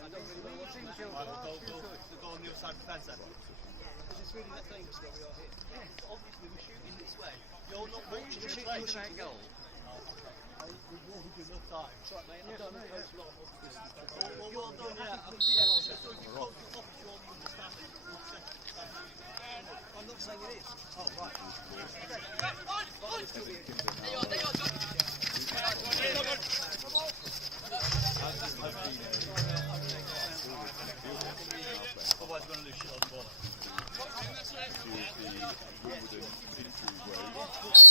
Go on the other side of the fence then. Because it's really the thing where we are here. Yes, obviously we're shooting this way. You're not watching the play. You're shooting goal. We've walked enough time. That's right, mate. I've done a lot of this. Well done, yeah. I'm not saying it is. Oh, right. Otherwise, we're going to lose shit on the ball. Wimbledon injury woes.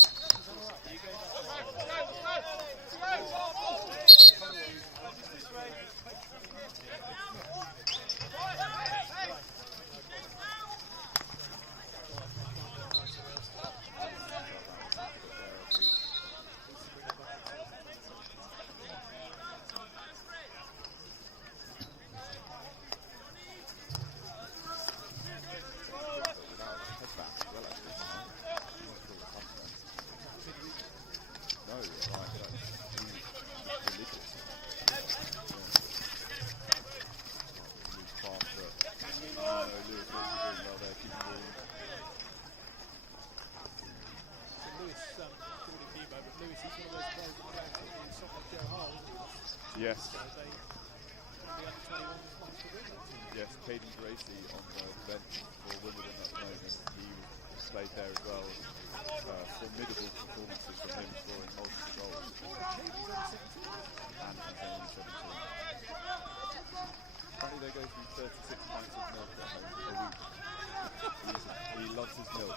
Yes. Yes, Caden Gracie on the bench for Wimbledon at the moment. He played there as well. Formidable performances from him, scoring multiple goals. And he's only 17. Apparently they go through 36 pints of milk at home a week. He loves his milk.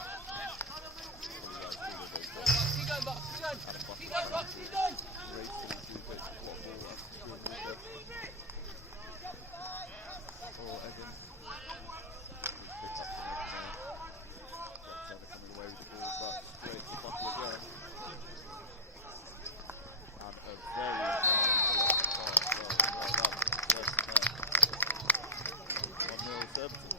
Keep going, Bucks. Keep going, Bucks. Keep going. Racing through the pitch. What more? Or Evan. Pick up from Evan there. Trevor coming away with the ball, but straight to Bucky again. And a very left pass. Well done. Surbiton there. 1-0 Surbiton.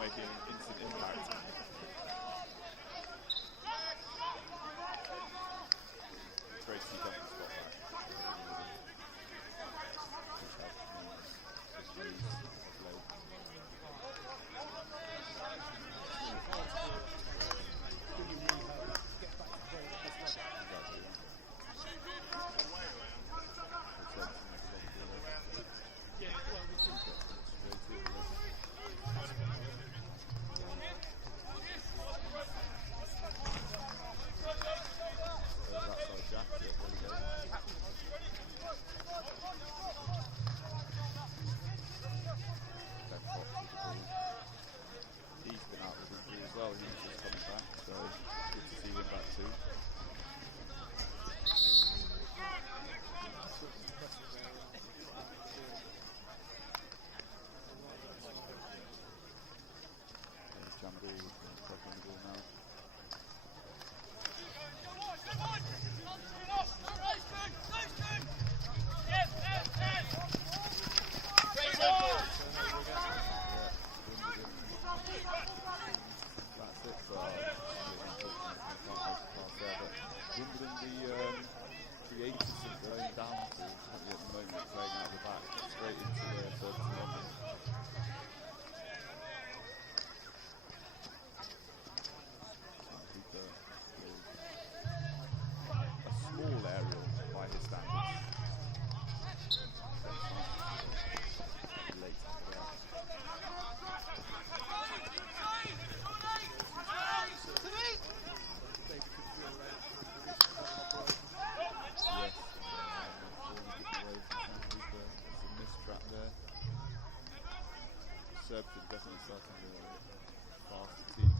Making an instant impact. It's great to see Duncan Scott back. Surbiton definitely starting with a faster team.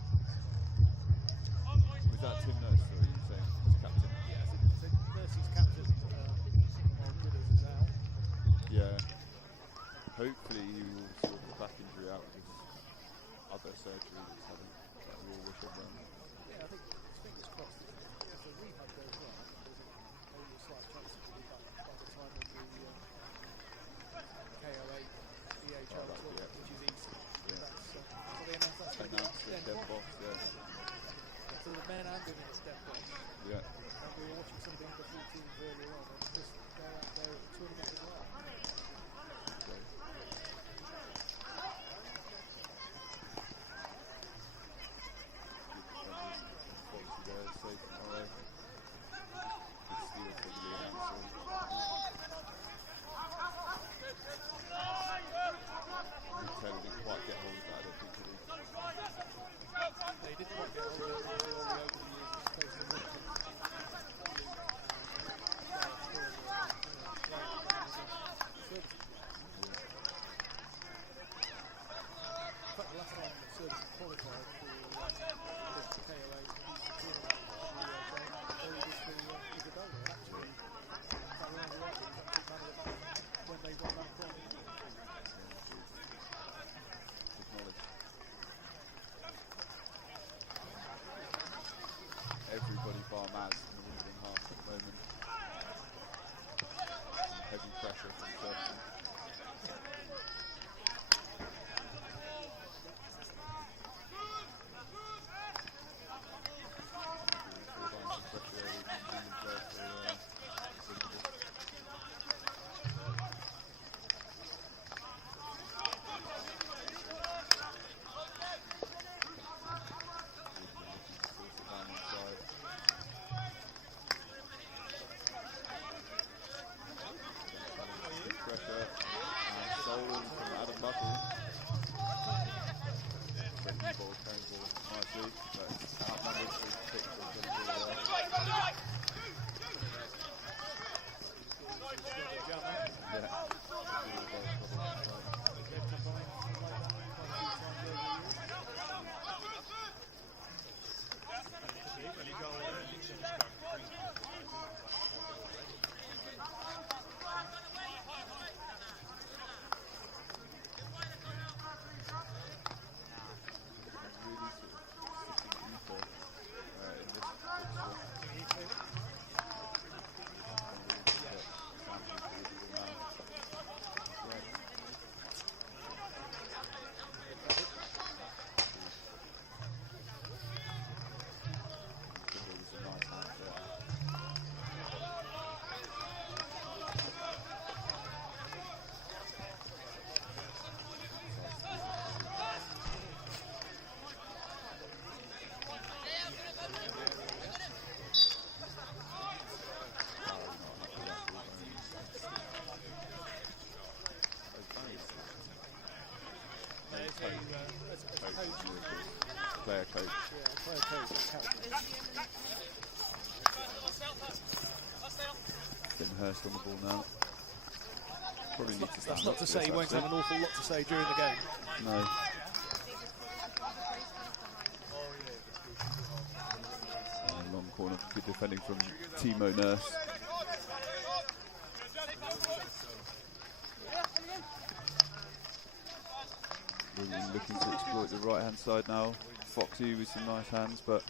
Was that Tim Nurse, or you saying as captain? Yeah, I think Nurse's captain while Gidders is out. Yeah. Hopefully he will sort the back injury out, because I'd their surgery. Just having that raw wish of them. Yeah, I think fingers crossed if the rehab goes well, I think there's maybe a slight chance that we'll be back by the time of the KO8 EHL tour, which is easy. Yeah. That's, so they announced that's going to Announced be at Den Bosch, yeah. So the men and women at Den Bosch. Yeah. And we were watching some of the under 14s earlier on, and just they're out there at the tournament as well. Okay. There, safe tomorrow. Good steal for Lee Anderson. Taylor didn't quite get hold of that, I don't think, did he? They didn't quite get hold of it until over the years as opposed to watching. In fact, the last time Surbiton qualified for the KOA, Isabella actually, if I remember rightly, was actually man of the match when they won that bronze. Good knowledge. Everybody bar Maz in the Wimbledon half at the moment. Heavy pressure from Surbiton. Player coach. Yeah, player coach and captain. Getting Hurst on the ball now. Probably need to stand That's not up to for say this, he won't have actually. an awful lot to say during the game. No. Long corner, good defending from Timo Nurse. Really looking to exploit the right hand side now. Foxy with some nice hands, but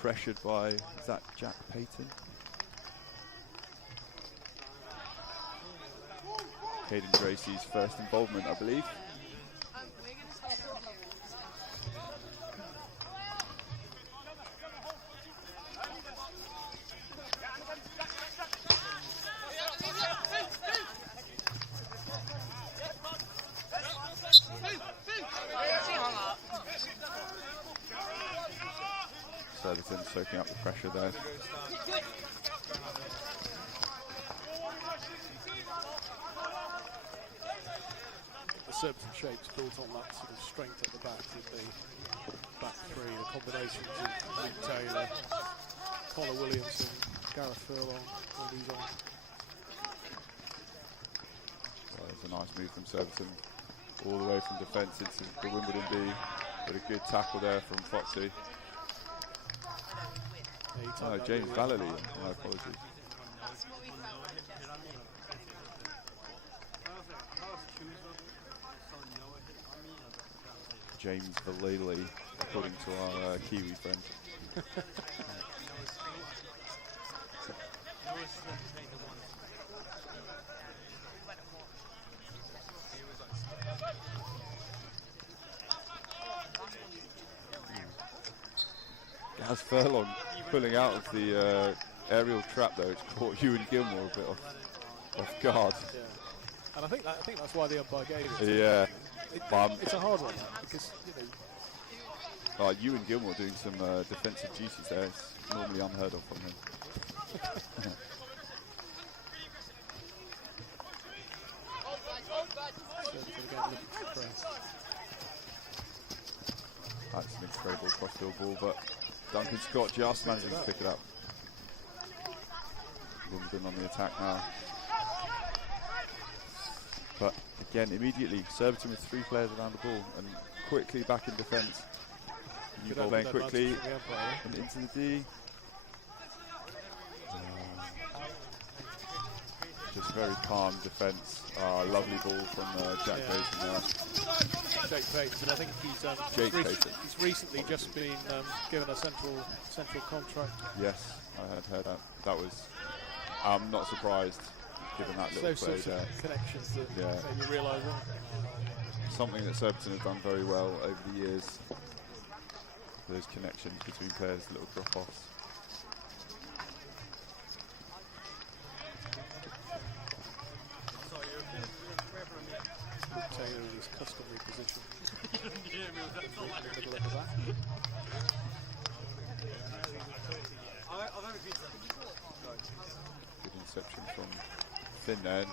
pressured by, is that Jack Payton? Caden Gracie's first involvement, I believe. Surbiton soaking up the pressure there. The Surbiton shape's built on that sort of strength at the back with the back three, the combinations of Luke Taylor, Connor Williamson, Gareth Furlong when he's on. Well, it's a nice move from Surbiton, all the way from defence into the Wimbledon B. But a good tackle there from Foxy. Oh, James Vallely, my apologies. James Vallely, according to our Kiwi friend. Gaz Furlong pulling out of the aerial trap though, which caught Ewan Gilmore a bit off guard. Yeah. And I think that's why the umpire gave it. Yeah. It's a hard one because Ewan Gilmore doing some defensive duties there. It's normally unheard of from him. That's an incredible crossfield ball, but Duncan Scott just managing to pick it up. Wimbledon on the attack now. But again, immediately, Surbiton with 3 players around the ball and quickly back in defence. New ball playing quickly and into the D. Just very calm defence. Lovely ball from Jack Payton there. Jake Payton, I think he's recently just been given a central contract. Yes, I had heard that. That was, I'm not surprised given that little play there. Connections that made you realise that. Something that Surbiton has done very well over the years. Those connections between players, little drop-offs. Taylor in his customary position. In the middle of the back. Good inception from Finn there.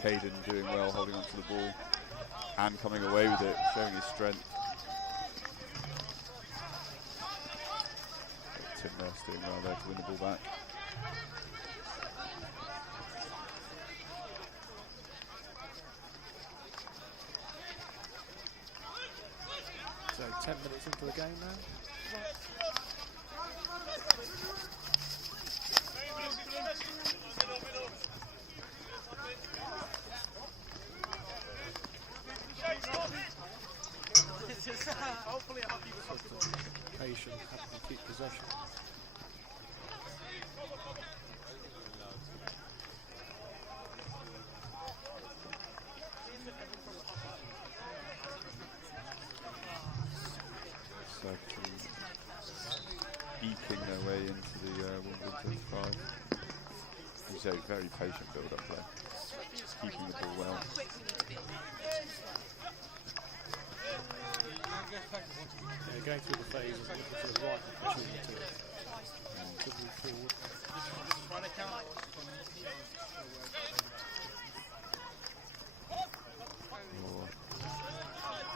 Caden doing well, holding on to the ball and coming away with it, showing his strength. Tim Nurse doing well there to win the ball back. So 10 minutes into the game now. Patient, happy to keep possession. Eking their way into the Wimbledon 25. He's a very patient build-up there, keeping the ball well. Going through the phases, looking for the right opportunity to move forward.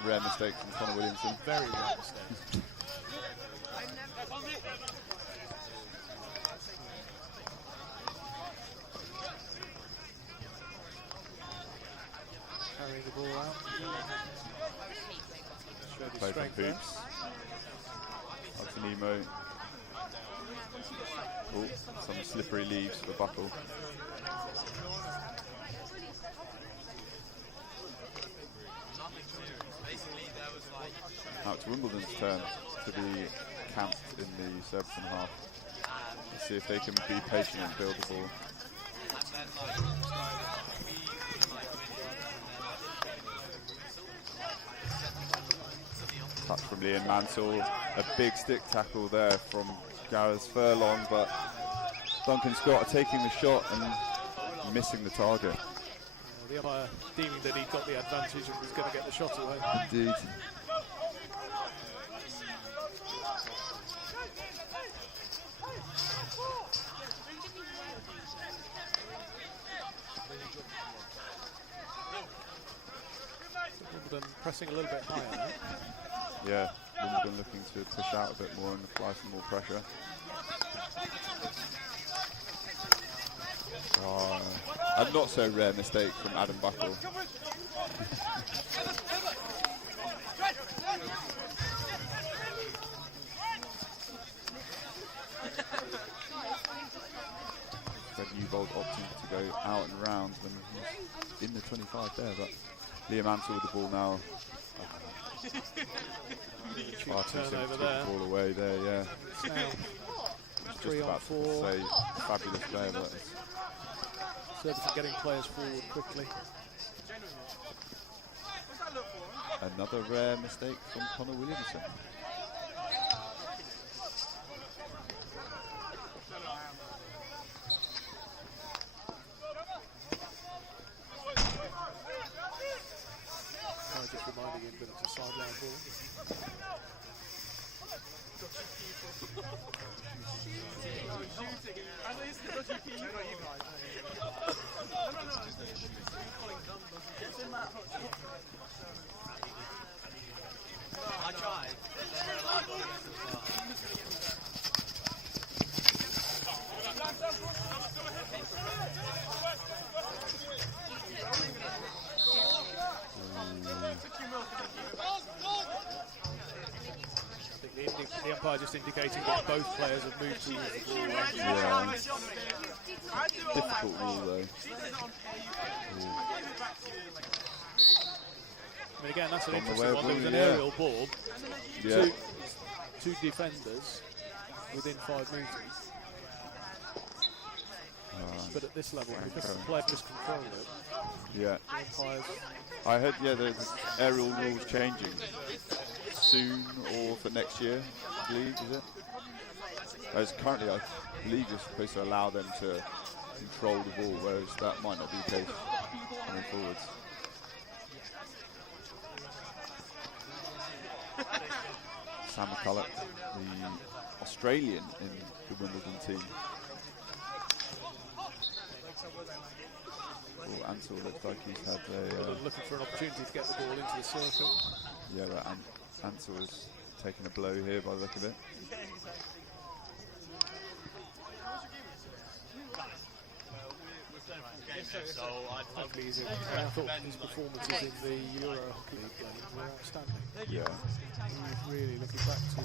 Rare mistake from Connor Williamson. Very rare mistake. Carrying the ball out. Play from Boots. Up to Nemo. Oh, some slippery leaves for Buckle. Out to Wimbledon's turn to be camped in the Surbiton half. Let's see if they can be patient and build the ball. Touch from Liam Mansell, a big stick tackle there from Gareth Furlong, but Duncan Scott taking the shot and missing the target. The umpire deeming that he got the advantage and was going to get the shot away. Indeed. Wimbledon pressing a little bit higher now. Yeah, Wimbledon looking to push out a bit more and apply some more pressure. A not so rare mistake from Adam Buckle. Fred Newbold opting to go out and round when he's in the 25 there, but Liam Ansell with the ball now. Far too soon turnover to there. ball away there, yeah. It's now Just 3 on about 4. to say fabulous player, but it's Surbiton getting players forward quickly. another rare mistake from Connor Williamson. Just reminding him that it's a sideline ball. I tried. The umpire just indicating that both players have moved towards the ball. Yeah. Difficult rule though. I mean, again, that's an On the interesting way one. There was an yeah. aerial ball. Yeah. Two defenders within 5 metres. But at this level, because the player just controlled it, Yeah. the umpires... I heard, yeah, the aerial rules changing soon or for next year, I believe, is it? As currently, I believe you're supposed to allow them to control the ball, whereas that might not be the case coming forwards. Sam McCulloch, the Australian in the Wimbledon team. Oh, Ansel looks like he's had a... looking for an opportunity to get the ball into the circle. yeah, but Ansel has taken a blow here by the look of it. I thought his performances in the Euro Hockey League game were outstanding. Yeah. He was really looking back to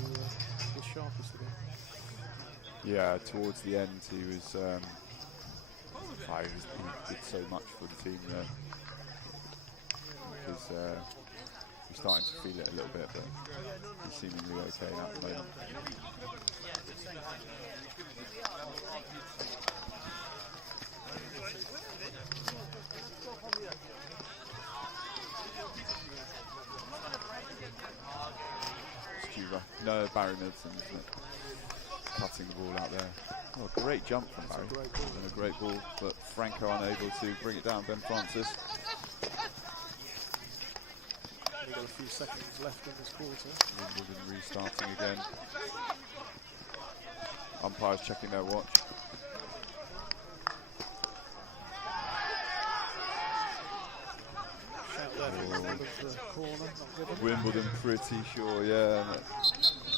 his sharpest again. Yeah, towards the end he was... he did so much for the team there. Because we're starting to feel it a little bit, but he's seemingly okay at the moment. Stuva. No, Barry Midson, isn't it? Cutting the ball out there. Oh, great jump from Barry. Great ball. And a great ball, but Franco unable to bring it down. Ben Francis. We've got a few seconds left in this quarter. Wimbledon restarting again. Umpires checking their watch. Shout there from the corner, not given. Wimbledon pretty sure, yeah.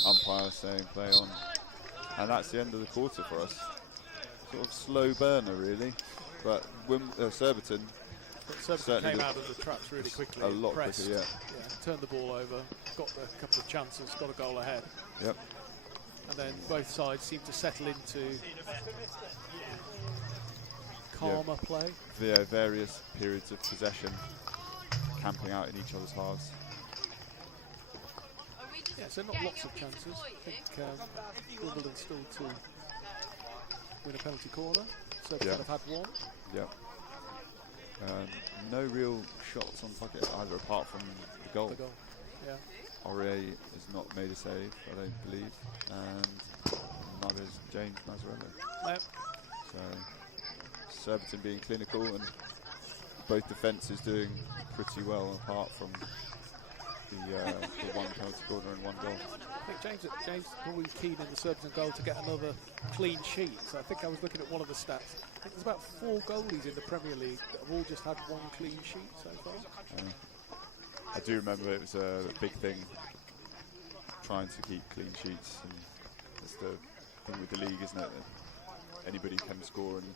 Umpire saying play on. And that's the end of the quarter for us. Sort of slow burner, really. But Surbiton certainly came out of the traps really quickly. A lot pressed, quicker, turned the ball over, got a couple of chances, got a goal ahead. Yep. And then both sides seemed to settle into calmer play. Via various periods of possession, camping out in each other's halves. Yeah, so not lots of chances. I think Wimbledon still to win a penalty corner. So they have had one. Yep. No real shots on target either, apart from the goal. The goal, yeah. Aurier has not made a save, I don't believe, and neither is James Mazzarello. Yep. So Surbiton being clinical, and both defences doing pretty well, apart from the one penalty corner and one goal. I think James probably keen in the Surbiton goal to get another clean sheet. So I think I was looking at one of the stats. I think there's about 4 goalies in the Premier League that have all just had one clean sheet so far. I do remember it was a big thing trying to keep clean sheets, and that's the thing with the league, isn't it? That anybody can score, and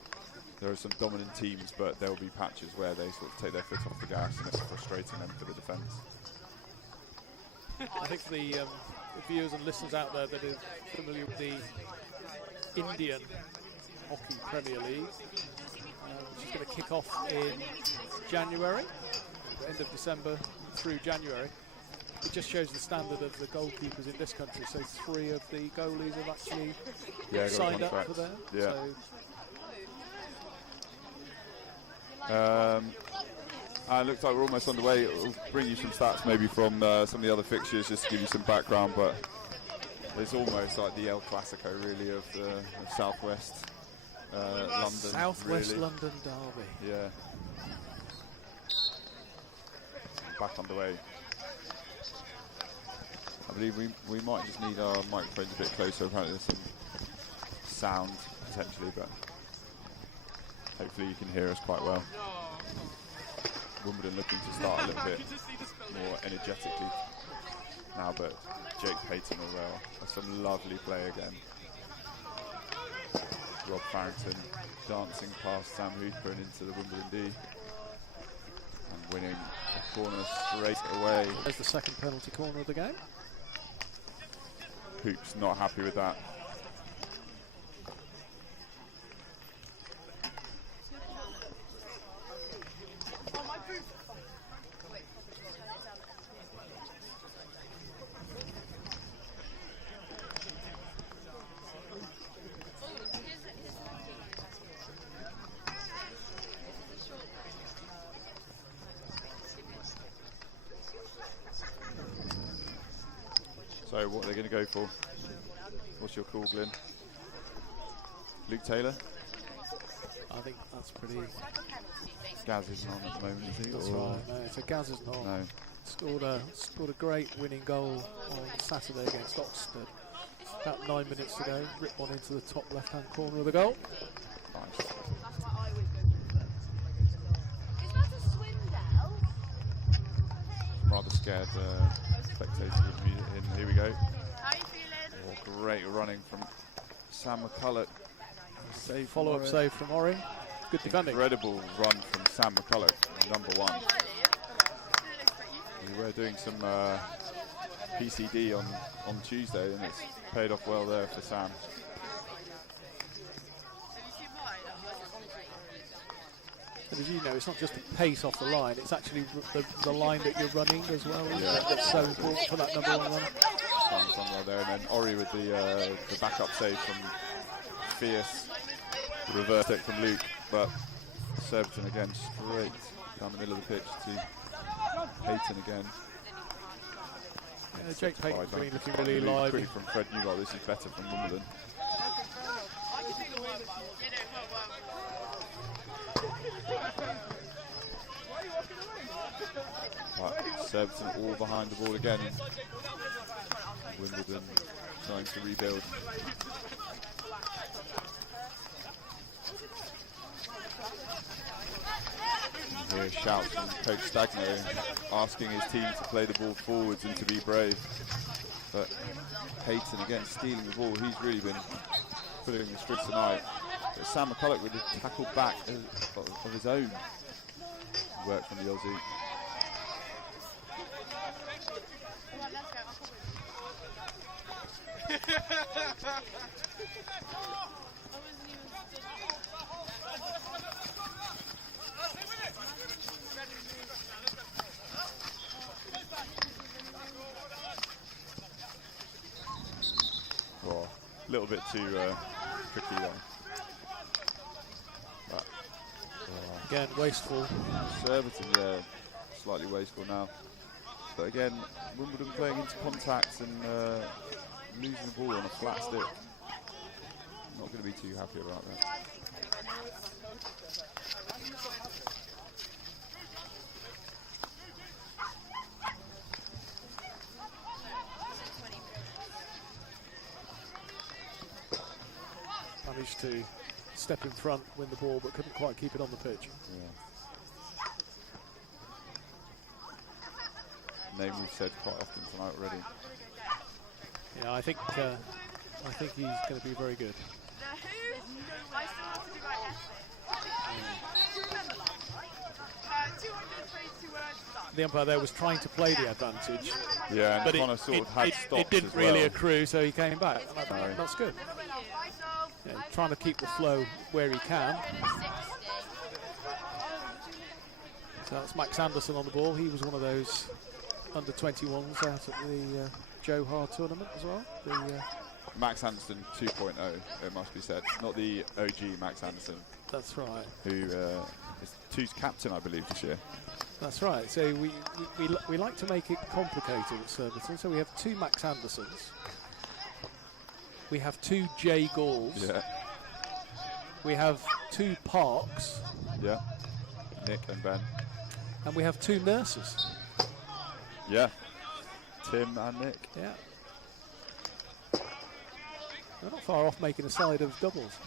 there are some dominant teams, but there will be patches where they sort of take their foot off the gas, and it's frustrating them for the defence. I think for the viewers and listeners out there that are familiar with the Indian Hockey Premier League, which is going to kick off in January, end of December through January. it just shows the standard of the goalkeepers in this country. So 3 of the goalies have actually signed up for them. Yeah. And it looks like we're almost on the way. We'll bring you some stats maybe from some of the other fixtures just to give you some background, but it's almost like the El Clasico really of Southwest London. Southwest really. London derby. Yeah. Back on the way. I believe we might just need our microphones a bit closer. Apparently there's some sound potentially, but hopefully you can hear us quite well. Wimbledon looking to start a little bit more energetically now, but Jake Payton some lovely play again. Rob Farrington dancing past Sam Hooper and into the Wimbledon D and winning the corner straight away. There's the second penalty corner of the game. Hoops not happy with that. So what are they going to go for? What's your call, Glenn? Luke Taylor? I think that's pretty... Gaz isn't on at the moment, is he? That's right, no, so Gaz is not. No. Scored a great winning goal on Saturday against Oxford. About 9 minutes to go, ripped one into the top left-hand corner of the goal. Nice. Rather scared spectators with me in. Here we go. How are you feeling? Oh, great running from Sam McCulloch. Follow-up save from Ori. Good defending. Incredible run from Sam McCulloch, number 1. We were doing some PCD on Tuesday, and it's paid off well there for Sam. And as you know, it's not just the pace off the line, it's actually the line that you're running as well. Yeah. That's so important for that number 1 run. Well there, and then Ori with the backup save from Fierce, the reverse take from Luke, but Surbiton again straight down the middle of the pitch to Payton again. Jake Payton's been looking really lively. From Fred Newell, this is better from Wimbledon. Right, Surbiton all behind the ball again. Wimbledon trying to rebuild. Here shouts from Coach Stagno asking his team to play the ball forwards and to be brave. But Payton again stealing the ball. He's really been putting the stress tonight. But Sam McCulloch with a tackle back of his own. Work from the Aussie. Oh, a little bit too tricky there. But, again, wasteful. Surbiton, yeah, slightly wasteful now. But again, Wimbledon playing into contacts and losing the ball on a flat stick. Not going to be too happy about that. Managed to step in front, win the ball, but couldn't quite keep it on the pitch. Yeah. Name we've said quite often tonight already. Yeah, I think he's going to be very good. The umpire there was trying to play the advantage. Yeah, and but Connor sort of had stops it didn't as really well. accrue, so he came back. That's good. Yeah, trying to keep the flow where he can. So that's Max Anderson on the ball. He was one of those under 21s out at the Joe Hart tournament as well. The Max Anderson 2.0, it must be said. Not the OG Max Anderson. That's right. Who is Two's captain, I believe, this year. That's right. So we like to make it complicated at Surbiton. So we have 2 Max Andersons. We have 2 Jay Galls. Yeah. We have 2 Parks. Yeah. Nick and Ben. And we have 2 nurses. Yeah. Tim and Nick. Yeah. They're not far off making a side of doubles.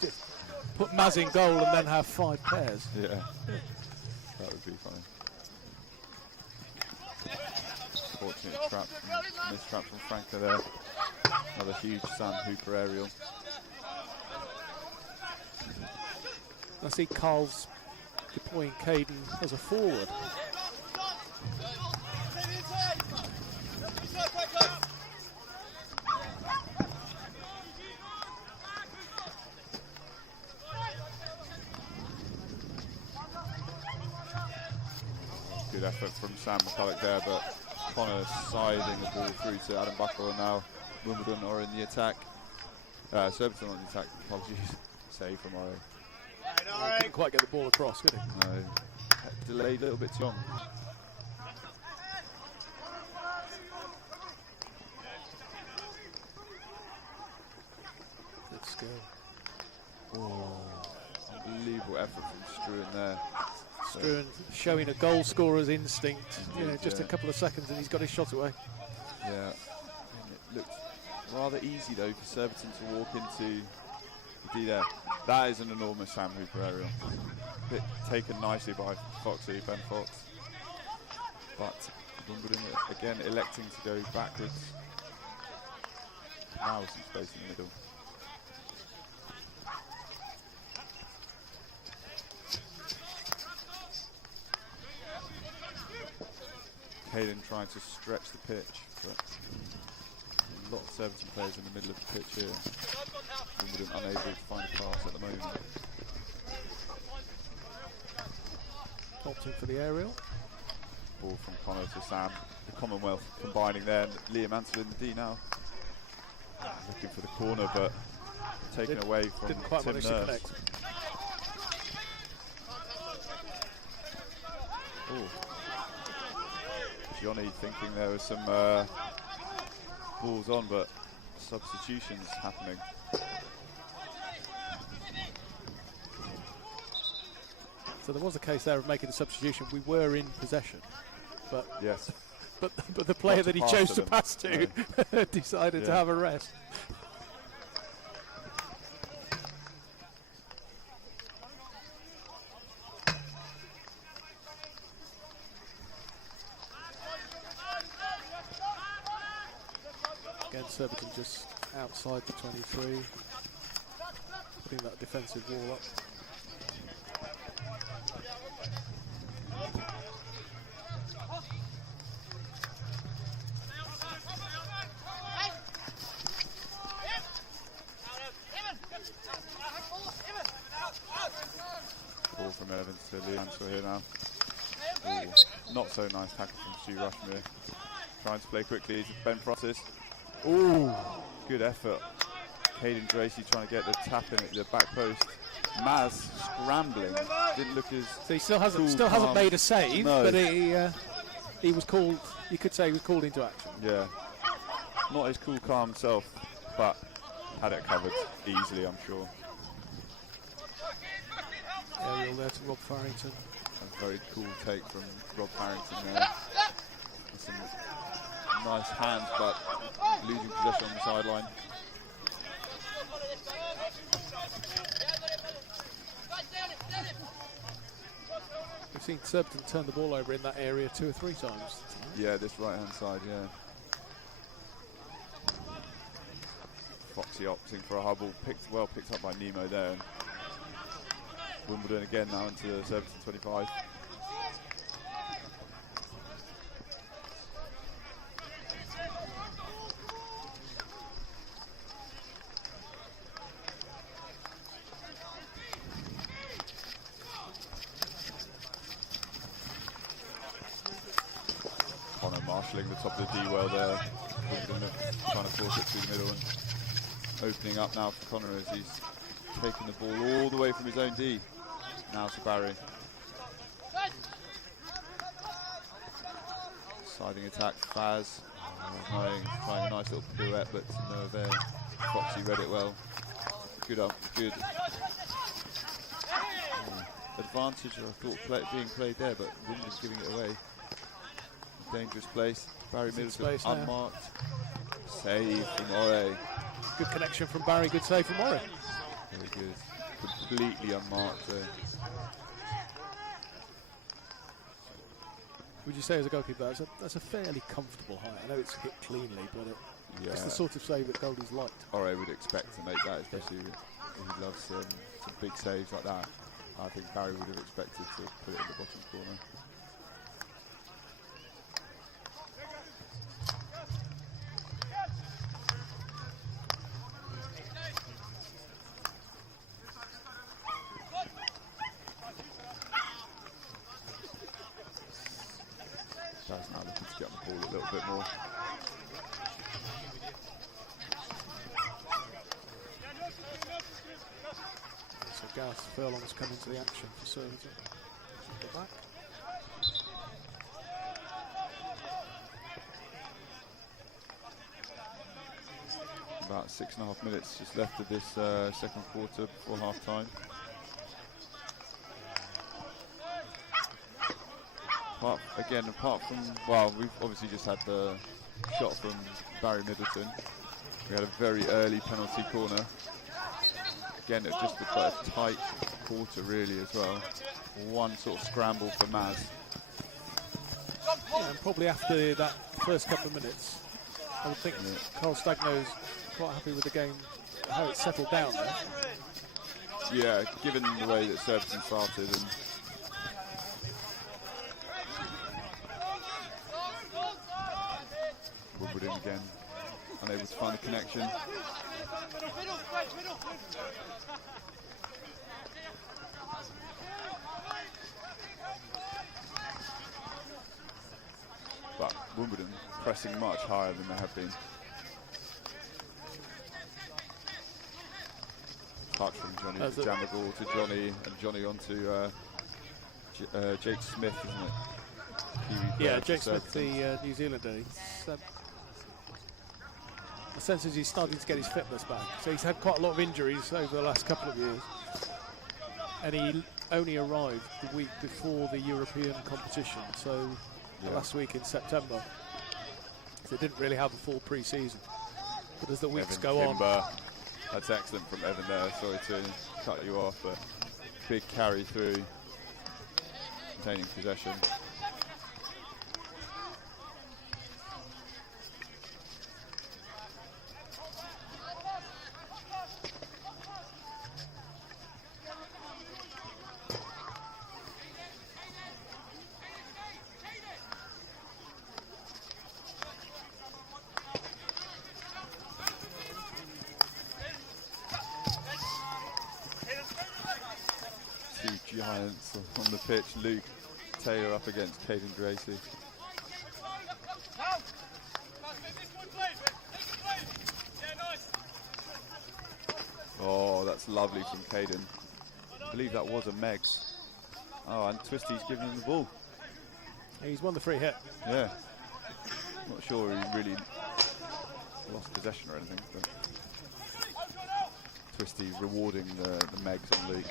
Just put Maz in goal and then have 5 pairs. Yeah. That would be funny. Fortunate trap missed trap from Franco there. Another huge Sam Hooper aerial. I see Carl's deploying Caden as a forward. Good effort from Sam McCulloch there, but Connor siding the ball through to Adam Buckle, and now Wimbledon are in the attack. Surbiton on the attack, apologies. Save from Oro. He couldn't quite get the ball across, could he? No. Delayed a little bit too long. Good skill. Oh, unbelievable effort from Struan there. Struan showing a goal scorer's instinct. Indeed, Just a couple of seconds and he's got his shot away. Yeah. And it looked rather easy though for Surbiton to walk into the D there. That is an enormous Sam Hooper aerial. Bit taken nicely by Foxy, Ben Fox. But Wimbledon again electing to go backwards. Now some space in the middle. Caden trying to stretch the pitch, but a lot of Surbiton players in the middle of the pitch here. Wimbledon unable to find a pass at the moment. Opting for the aerial. Ball from Connor to Sam. The Commonwealth combining there. And Liam Ansel in the D now. Looking for the corner, but taken away from Didn't quite Tim manage to Nurse. connect. Ooh. Johnny thinking there was some balls on, but substitutions happening. So there was a case there of making a substitution. We were in possession, but Yes. but the player Not to that he pass chose to to them. pass to decided to Yeah. have a rest. Again, Surbiton just outside the 23, putting that defensive wall up. Ball from Evans to Liam Ansel here now. Ooh. Not so nice tackle from Stu Rushmere. Trying to play quickly to Ben Francis. Ooh, good effort. Caden Tracy trying to get the tap in at the back post. Maz scrambling. Didn't look as So he still hasn't calm. made a save, No. but he was called. You could say he was called into action. Yeah. Not his cool, calm self, but had it covered easily, I'm sure. Aerial there to Rob Farrington. A very cool take from Rob Harrington there. Some nice hands, but losing possession on the sideline. We've seen Surbiton turn the ball over in that area 2 or 3 times. Yeah, this right-hand side, yeah. Foxy opting for a hubble, picked up by Nemo there. And Wimbledon again now into the Surbiton 25. top of the D well there. Wimbledon trying to force it through the middle and opening up now for Connor as he's taking the ball all the way from his own D. Now to Barry. Siding attack, Faz. Trying a nice little pirouette, but no avail. Foxy read it well. Good up, good. Advantage, I thought, being played there, but Wimbledon's giving it away. Dangerous place. Barry Middleton unmarked. Save from Ore. Good connection from Barry, good save from Ore. Very good. Completely unmarked there. Would you say as a goalkeeper that's a fairly comfortable height? I know it's hit cleanly, but it's the sort of save that goalies liked. Ore would expect to make that, especially if he loves some big saves like that. I think Barry would have expected to put it in the bottom corner. Barry's now looking to get on the ball a little bit more. Gareth Furlong's come into the action for Surbiton. Go back. About 6.5 minutes just left of this second quarter before half time. Apart from, well, we've obviously just had the shot from Barry Middleton. We had a very early penalty corner. Again, it's just a tight quarter really as well. One sort of scramble for Maz. Yeah, and probably after that first couple of minutes, I would think Carl Stagno's quite happy with the game, how it settled down there. Yeah, given the way that Surbiton started and Wimbledon again, unable to find a connection. But Wimbledon pressing much higher than they have been. Touch from Johnny to Jamagul to Johnny, and Johnny on to Jake Smith, isn't it? Kiwi yeah, Jake Smith, the New Zealander. My sense is he's starting to get his fitness back. So he's had quite a lot of injuries over the last couple of years. And he only arrived the week before the European competition, so last week in September. So he didn't really have a full pre-season. But as the weeks go on... That's excellent from Evan there. Sorry to cut you off, but big carry through, maintaining possession. Giants on the pitch. Luke Taylor up against Caden Gracie. Oh, that's lovely from Caden. I believe that was a Megs. Oh, and Twisty's giving him the ball. He's won the free hit. Yeah. Not sure he really lost possession or anything, but Twisty rewarding the Megs on Luke.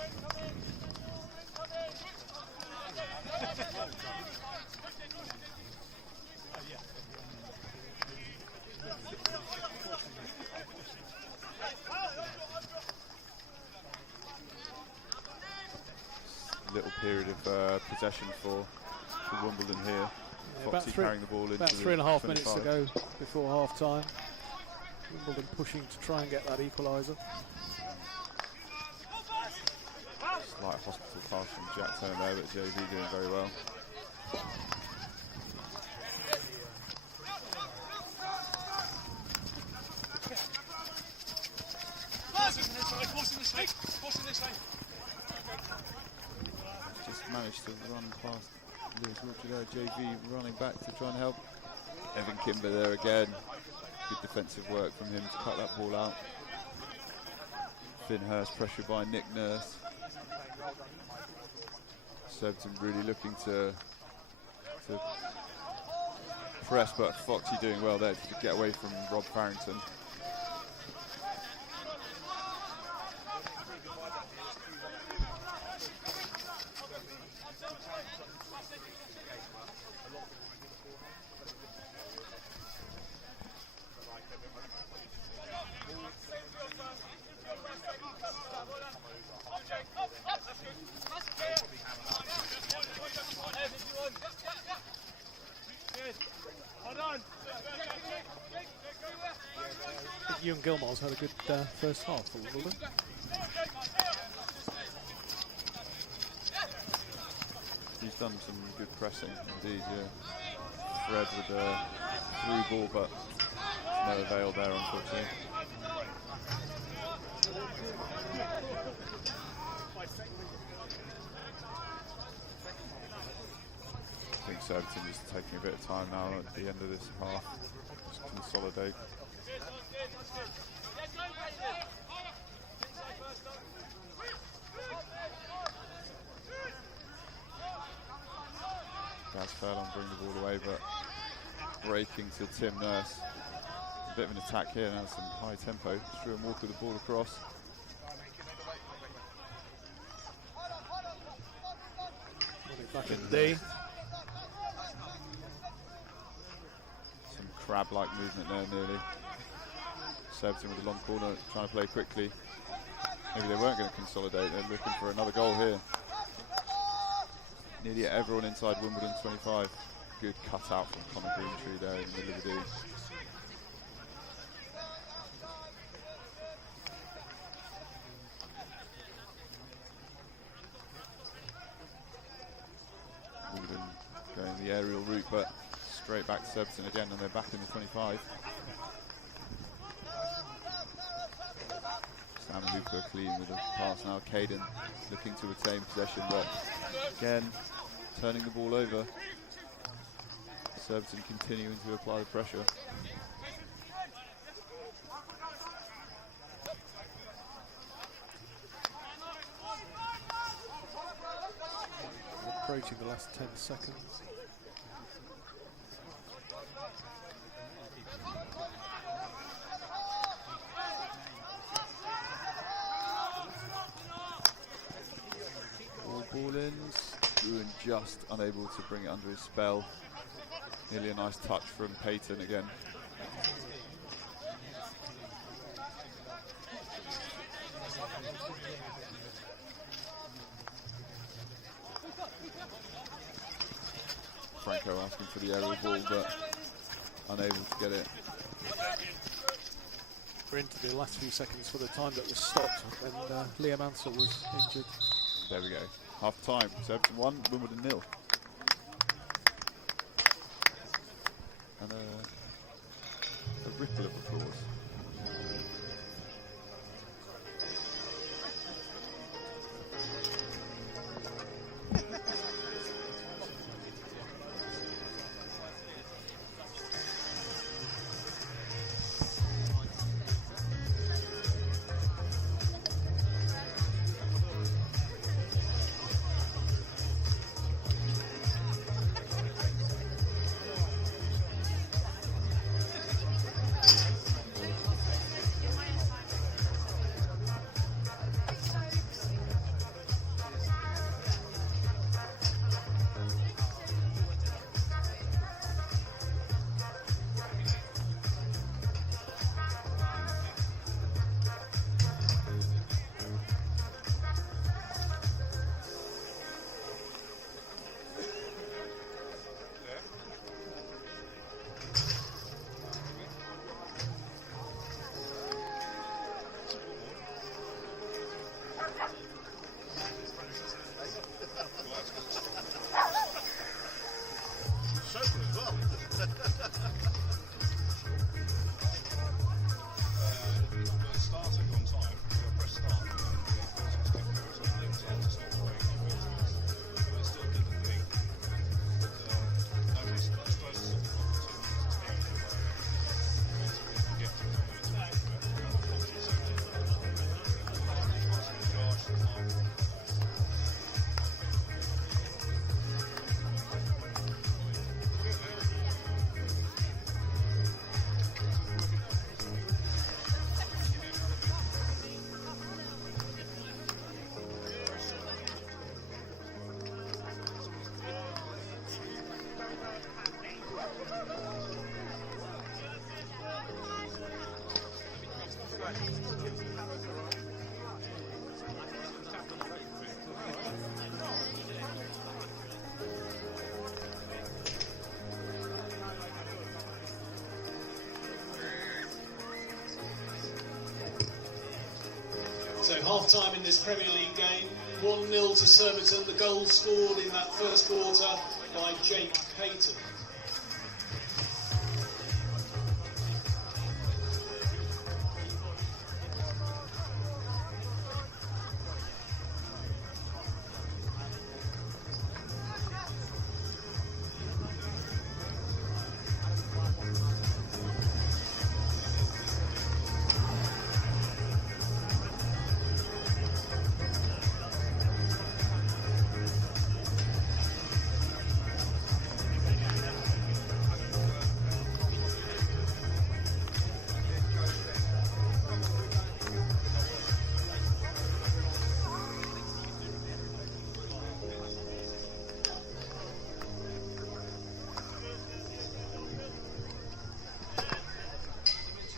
Little period of possession for Wimbledon here. Foxy carrying the ball into about 3.5 minutes to go before half time. Wimbledon pushing to try and get that equaliser. Slight hospital pass from Jack Turner there, but JV doing very well. Just managed to run past Lewis Wiltshire there. JV running back to try and help. Evan Kimber there again. Good defensive work from him to cut that ball out. Finn Hurst pressured by Nick Nurse. Surbiton really looking to press, but Foxy doing well there to get away from Rob Farrington. Ewan Gilmore's had a good first half for Wimbledon. He's done some good pressing indeed, yeah. Fred with a through ball, but no avail there, unfortunately. I think Surbiton is taking a bit of time now at the end of this half to consolidate. Gaz Furlong bring the ball away, but breaking to Tim Nurse. A bit of an attack here now, some high tempo. Struan Walker the ball across. Back in D. Some crab-like movement there nearly. Surbiton with a long corner, trying to play quickly. Maybe they weren't going to consolidate, they're looking for another goal here. Nearly everyone inside Wimbledon 25. Good cut out from Connor Greentree there in the middle of the D. Wimbledon going the aerial route, but straight back to Surbiton again, and they're back in the 25. Sam Hooper clean with a pass now. Caden looking to retain possession, but again turning the ball over. Surbiton continuing to apply the pressure. Approaching the last 10 seconds. All ball ins. Struan just unable to bring it under his spell. Nearly a nice touch from Payton again. Franco asking for the aerial ball, but unable to get it. We're into the last few seconds for the time that was stopped, and Liam Ansell was injured. There we go. Half time. Surbiton 1, Wimbledon 0. And a ripple of applause. So half-time in this Premier League game, 1-0 to Surbiton. The goal scored in that first quarter by Jake Payton.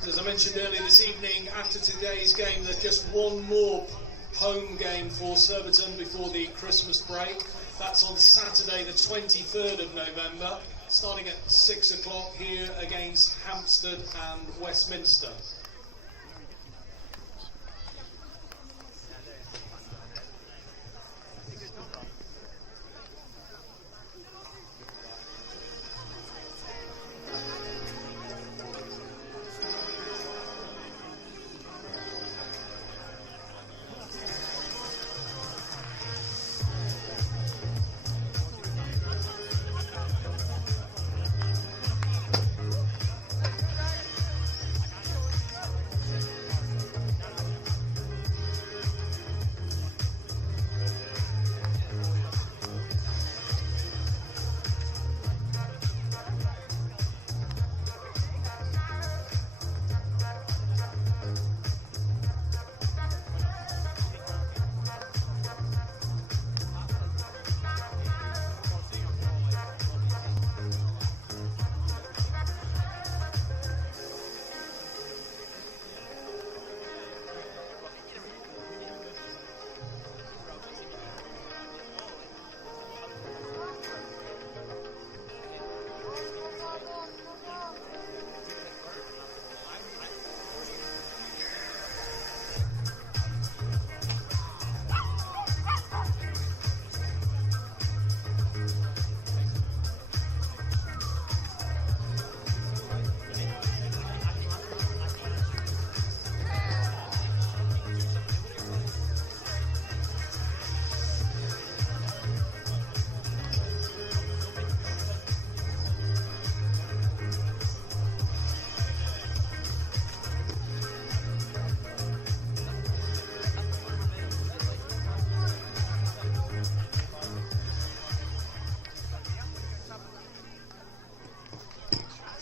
As I mentioned earlier this evening, after today's game, there's just one more home game for Surbiton before the Christmas break. That's on Saturday, the 23rd of November, starting at 6 o'clock here against Hampstead and Westminster.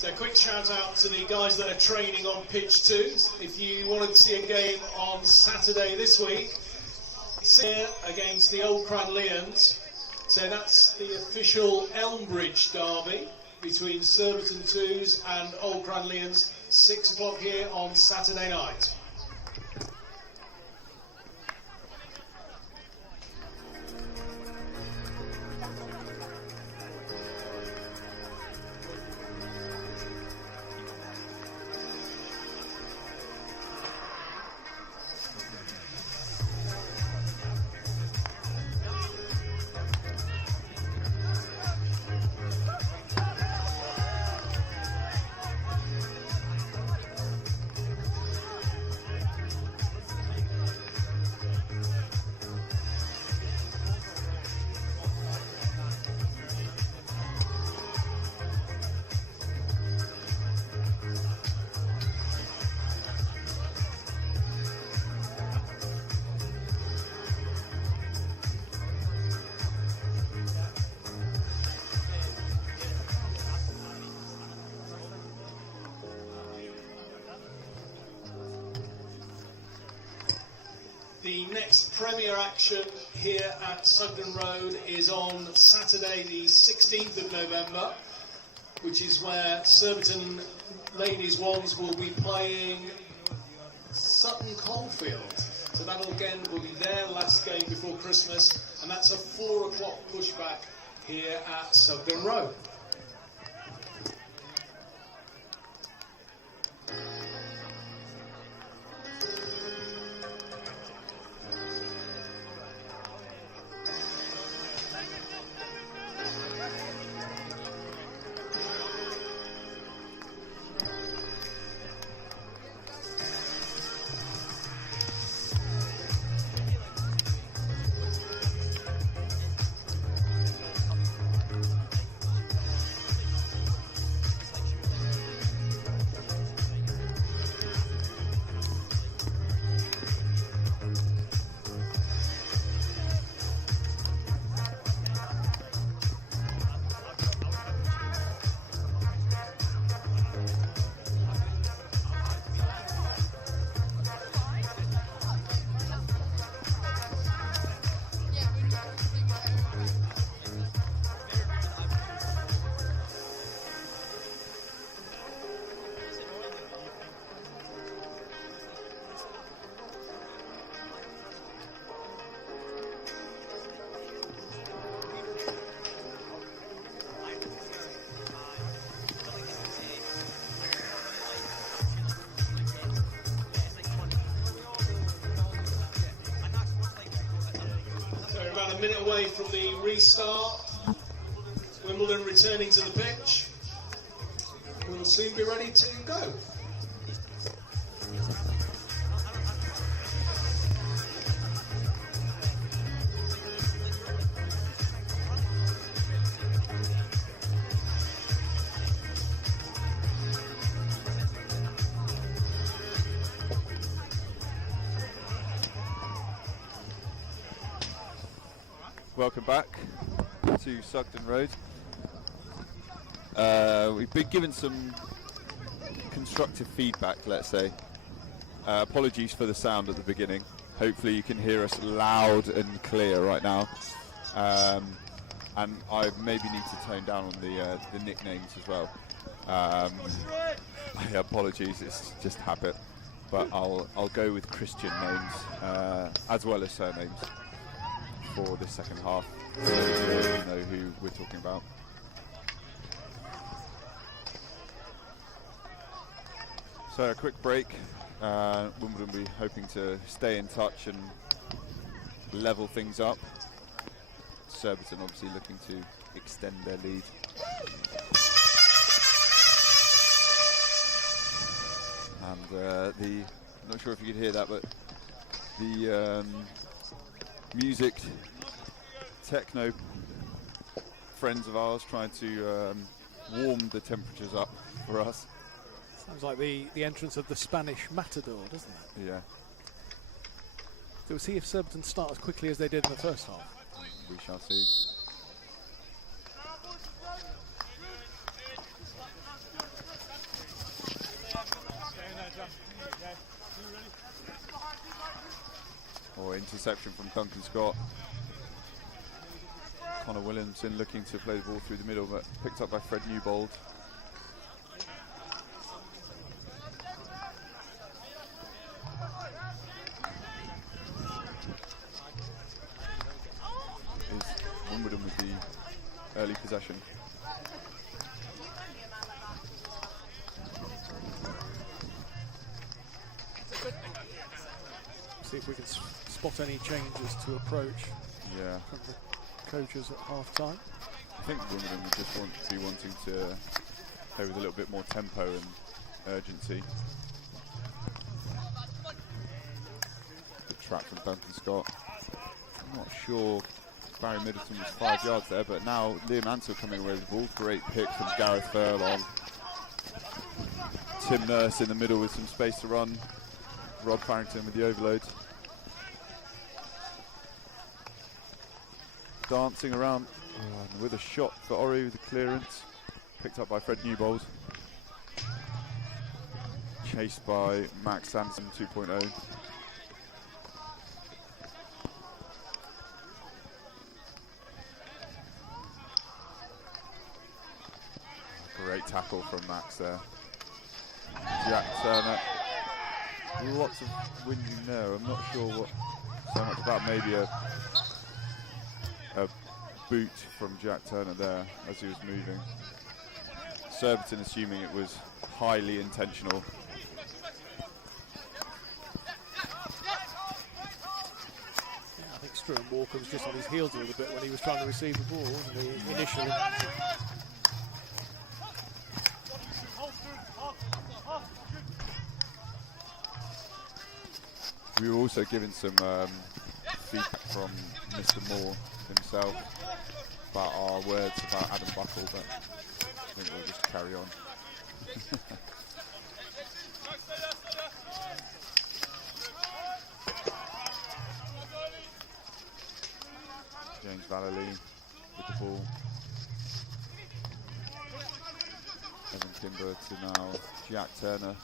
So a quick shout out to the guys that are training on pitch 2. If you wanted to see a game on Saturday this week, here against the Old Cranleans. So that's the official Elmbridge derby between Surbiton 2s and Old Cranleans, 6 o'clock here on Saturday night. The next Premier action here at Sugden Road is on Saturday the 16th of November, which is where Surbiton Ladies Ones will be playing Sutton Coldfield. So that'll again will be their last game before Christmas, and that's a 4 o'clock pushback here at Sugden Road. minute away from the restart. Wimbledon returning to the pitch. We'll soon be ready to go. Welcome back to Sugden Road. We've been given some constructive feedback, let's say. Apologies for the sound at the beginning. Hopefully you can hear us loud and clear right now. And I maybe need to tone down on the nicknames as well. Apologies, it's just habit. But I'll go with Christian names as well as surnames for the second half, so you know who we're talking about. So a quick break. Wimbledon will be hoping to stay in touch and level things up. Surbiton obviously looking to extend their lead. And I'm not sure if you could hear that, but the music techno friends of ours trying to warm the temperatures up for us. Sounds like the entrance of the Spanish matador, doesn't it? Yeah. So we'll see if Surbiton start as quickly as they did in the first half. We shall see. Or interception from Duncan Scott. Connor Williamson looking to play the ball through the middle, but picked up by Fred Newbold. Is Wimbledon with the early possession. See if we can spot any changes to approach from the coaches at half time. I think Wimbledon would just be wanting to play with a little bit more tempo and urgency. Good trap from Duncan Scott. I'm not sure Barry Middleton was 5 yards there, but now Liam Ansell coming away with the ball. Great pick from Gareth Furlong. Tim Nurse in the middle with some space to run. Rob Farrington with the overload. Dancing around with a shot for Ori with the clearance. Picked up by Fred Newbold. Chased by Max Sanderson 2.0. Great tackle from Max there. Jack Turner. Lots of whinging there. I'm not sure what so much about. Maybe a boot from Jack Turner there as he was moving. Surbiton assuming it was highly intentional. Yeah, I think Struan Walker was just on his heels a little bit when he was trying to receive the ball, wasn't he, initially? We were also given some feedback from Mr. Moore himself about our words about Adam Buckle, but I think we'll just carry on. James Vallely with the ball. Evan Kimber to now Jack Turner.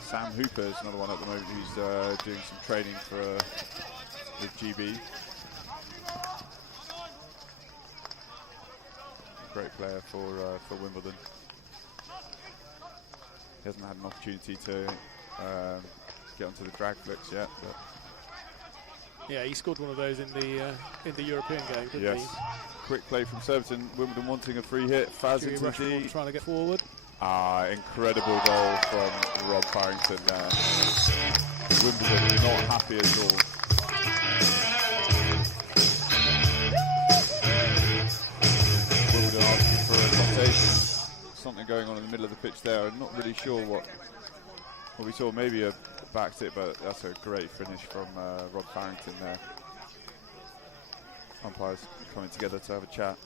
Sam Hooper is another one at the moment who's doing some training with GB. Great player for Wimbledon. He hasn't had an opportunity to get onto the drag flicks yet, but yeah, he scored one of those in the European game, didn't yes. he? Quick play from Surbiton. Wimbledon wanting a free hit. Faz into D. Trying to get forward. Incredible goal from Rob Farrington there. Wimbledon are not happy at all. Wimbledon asking for a rotation. Something going on in the middle of the pitch there. I'm not really sure what we saw. Maybe a back tip, but that's a great finish from Rob Farrington there. Umpires coming together to have a chat.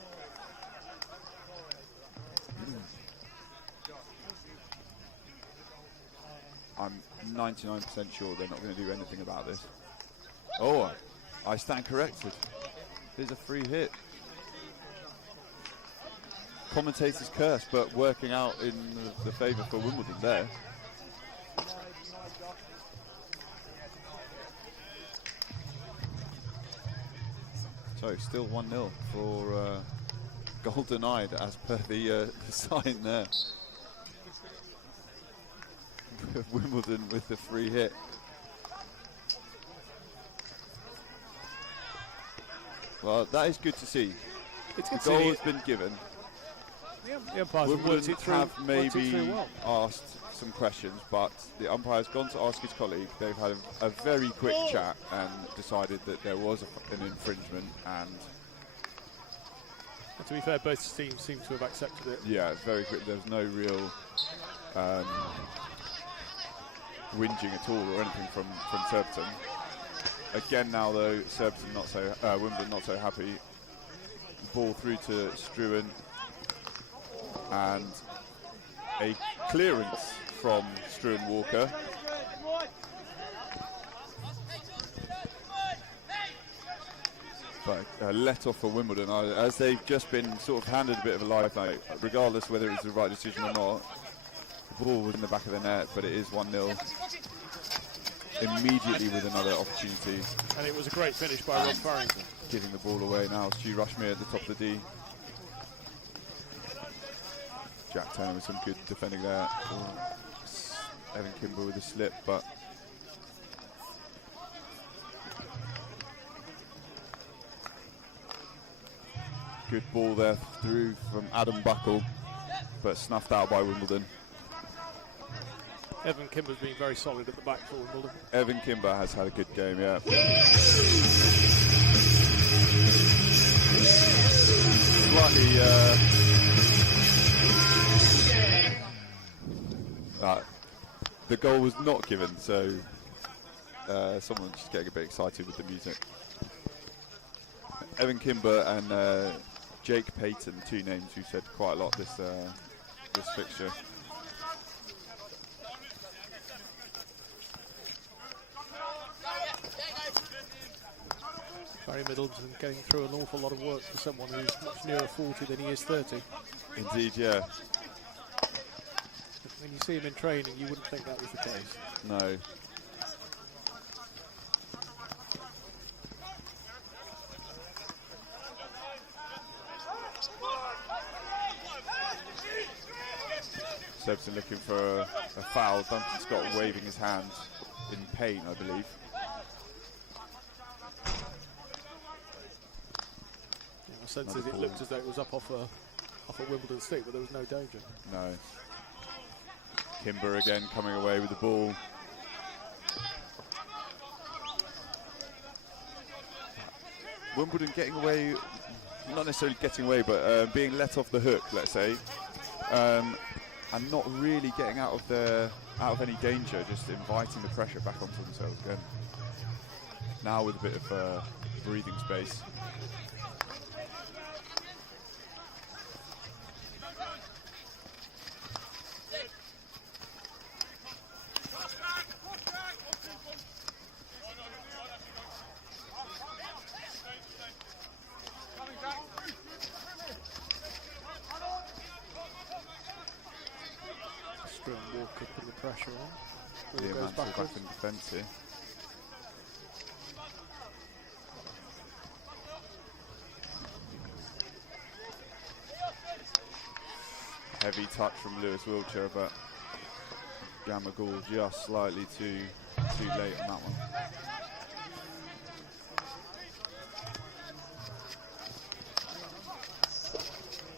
I'm 99% sure they're not going to do anything about this. Oh, I stand corrected. There's a free hit. Commentator's curse, but working out in the favour for Wimbledon there. So still 1-0 for goal denied as per the sign there. Wimbledon with the free hit. Well, that is good to see. It's the good goal to see. has been given. The umpires have worked it through, have maybe well. asked some questions, but the umpire's gone to ask his colleague. They've had a very quick chat and decided that there was an infringement, and to be fair, both teams seem to have accepted it. yeah, very quick. There's no real whinging at all or anything from Surbiton. Again now though, Surbiton not so, Wimbledon not so happy. Ball through to Struan, and a clearance from Struan Walker. But let off for Wimbledon, as they've just been sort of handed a bit of a lifeline, regardless whether it's the right decision or not. The ball was in the back of the net, but it is 1-0. Immediately with another opportunity. And it was a great finish by Rob Farrington. Giving the ball away now, Stu Rushmere at the top of the D. Jack Turner with some good defending there. Evan Kimber with a slip, but good ball there through from Adam Buckle, but snuffed out by Wimbledon. Evan Kimber's been very solid at the back for Wimbledon. Evan Kimber has had a good game, yeah. Slightly the goal was not given, so someone's just getting a bit excited with the music. Evan Kimber and Jake Payton, two names who said quite a lot this fixture. Barry Middleton getting through an awful lot of work for someone who's much nearer 40 than he is 30. Indeed, yeah. When you see him in training, you wouldn't think that was the case. No. Surbiton looking for a foul. Duncan Scott waving his hand in pain, I believe. I sense it looked as though it was up off a Wimbledon stick, but there was no danger. No. Kimber again coming away with the ball. Wimbledon getting away, not necessarily getting away, but being let off the hook, let's say, and not really getting out of any danger, just inviting the pressure back onto themselves again. Now with a bit of breathing space. Walker putting the pressure on. Yeah, Goes back in defence here. Heavy touch from Lewis Wiltshire, but Gamagul just slightly too late on that one.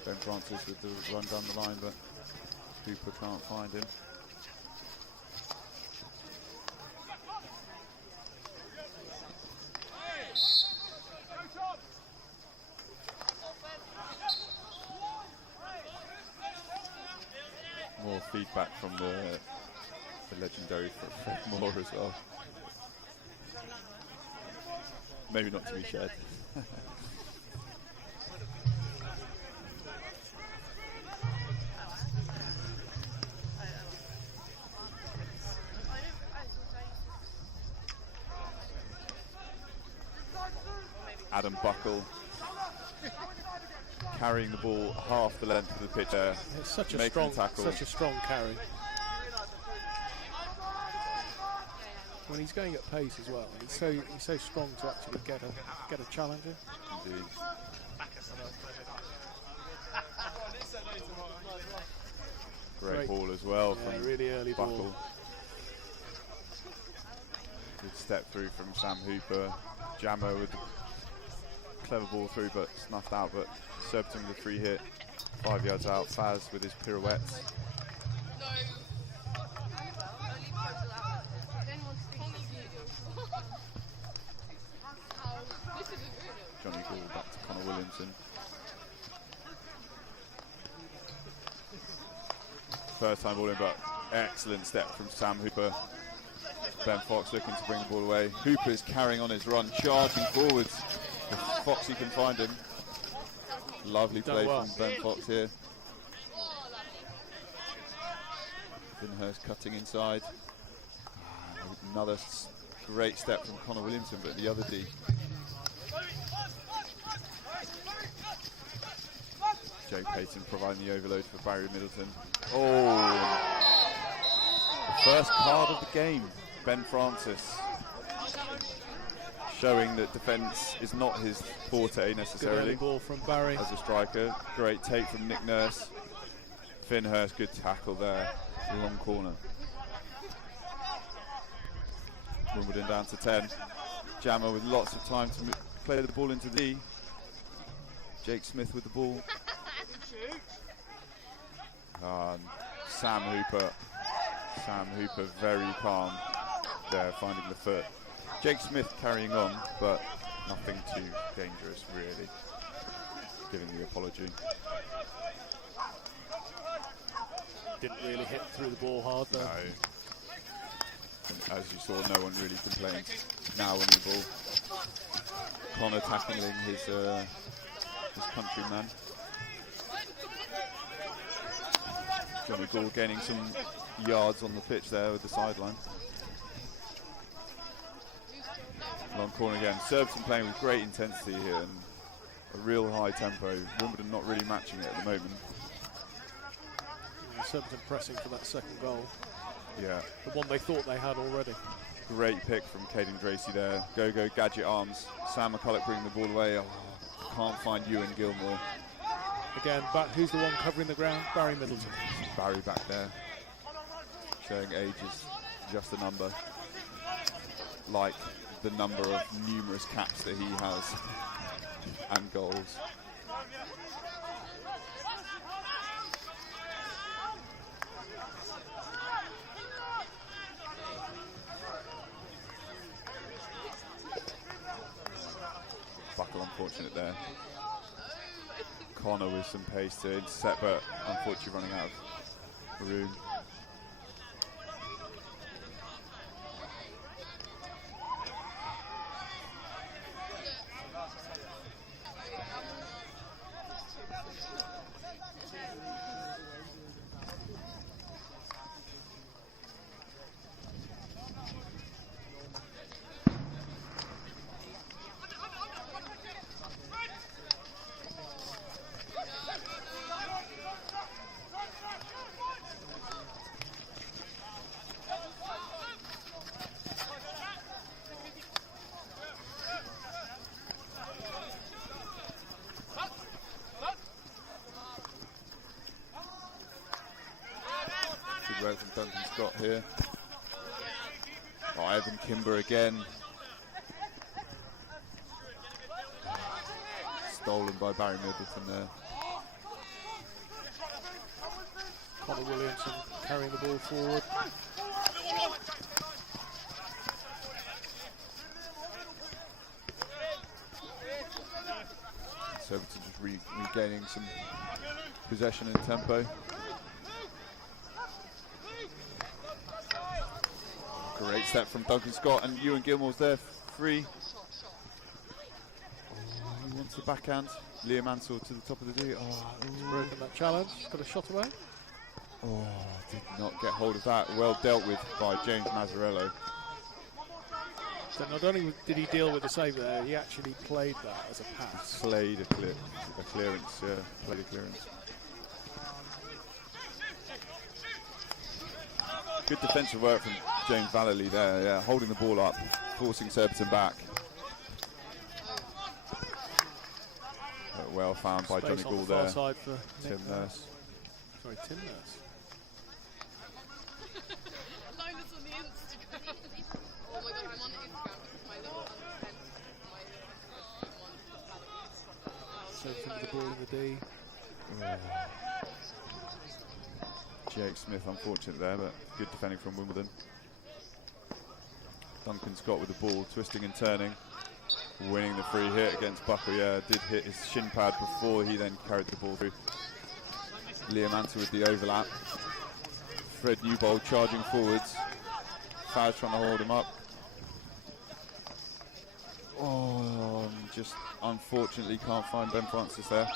Ben Francis with the run down the line, but Cooper can't find him. More feedback from the legendary Fred Moore as well. Maybe not to be shared. Adam Buckle carrying the ball half the length of the pitch there. It's such a strong carry. When he's going at pace as well, he's so strong to actually get a challenger. Indeed. Great ball as well from really early Buckle. ball. Good step through from Sam Hooper. Jammer with the clever ball through, but snuffed out. But Surbiton with a free hit, 5 yards out. Faz with his pirouettes. Johnny Gould back to Connor Williamson. First time ball in, but excellent step from Sam Hooper. Ben Fox looking to bring the ball away. Hooper is carrying on his run, charging forwards. If Foxy can find him. Lovely play from Ben Fox here. Finhurst cutting inside. Another great step from Connor Williamson, but the other D. Joe Payton providing the overload for Barry Middleton. Oh! The first card of the game, Ben Francis. Showing that defence is not his forte necessarily. Good early ball from Barry. As a striker. Great take from Nick Nurse. Finhurst, good tackle there. Long corner. Wimbledon down to 10. Jammer with lots of time to play the ball into D. Jake Smith with the ball. Sam Hooper very calm there, finding the foot. Jake Smith carrying on, but nothing too dangerous really, giving the apology. Didn't really hit through the ball hard though. No. And as you saw, no one really complained. Now winning the ball. Connor tackling his countryman. Johnny Gould gaining some yards on the pitch there with the sideline. Long corner again. Surbiton playing with great intensity here and a real high tempo. Wimbledon not really matching it at the moment. Surbiton pressing for that second goal. Yeah. The one they thought they had already. Great pick from Caden Dracy there. Go gadget arms. Sam McCulloch bringing the ball away. Oh, can't find Ewan Gilmore. Again, who's the one covering the ground? Barry Middleton. Barry back there. Showing age is just a number. Like the number of numerous caps that he has and goals. Buckle unfortunate there. Connor with some pace to intercept, but unfortunately running out of room. Good work from Duncan Scott here. Oh, Evan Kimber again. Stolen by Barry Middleton there. Connor Williamson carrying the ball forward. Surbiton just regaining some possession and tempo. Great step from Duncan Scott, and Ewan Gilmore's there, free. Oh, he wants the backhand. Liam Ansell to the top of the D. He's broken that challenge, got a shot away. Oh, did not get hold of that. Well dealt with by James Mazzarello. So not only did he deal with the save there, he actually played that as a pass. Played a clearance, yeah, played a clearance. Good defensive work from James Vallely there, yeah, holding the ball up, forcing Surbiton back. Well found by Johnny Gall there. Side for Tim Nurse. Sorry, Tim Nurse. Line this on the Instagram. Oh my god, I'm on Instagram because my little Surbiton with the ball in the D. Jake Smith unfortunate there, but good defending from Wimbledon. Duncan Scott with the ball, twisting and turning, winning the free hit against Buckle. Yeah, did hit his shin pad before he then carried the ball through. Liam Ansell with the overlap. Fred Newbold charging forwards. Faz trying to hold him up. Oh, just unfortunately can't find Ben Francis there.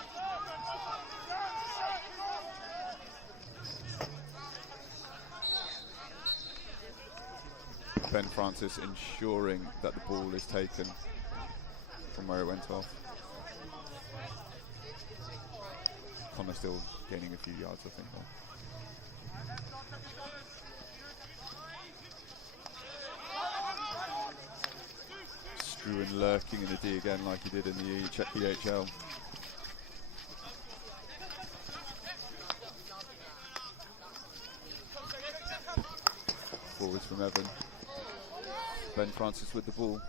Ben Francis ensuring that the ball is taken from where it went off. Connor still gaining a few yards, I think, there. Struan lurking in the D again like he did in the EHL. Forwards from Evan. Ben Francis with the ball.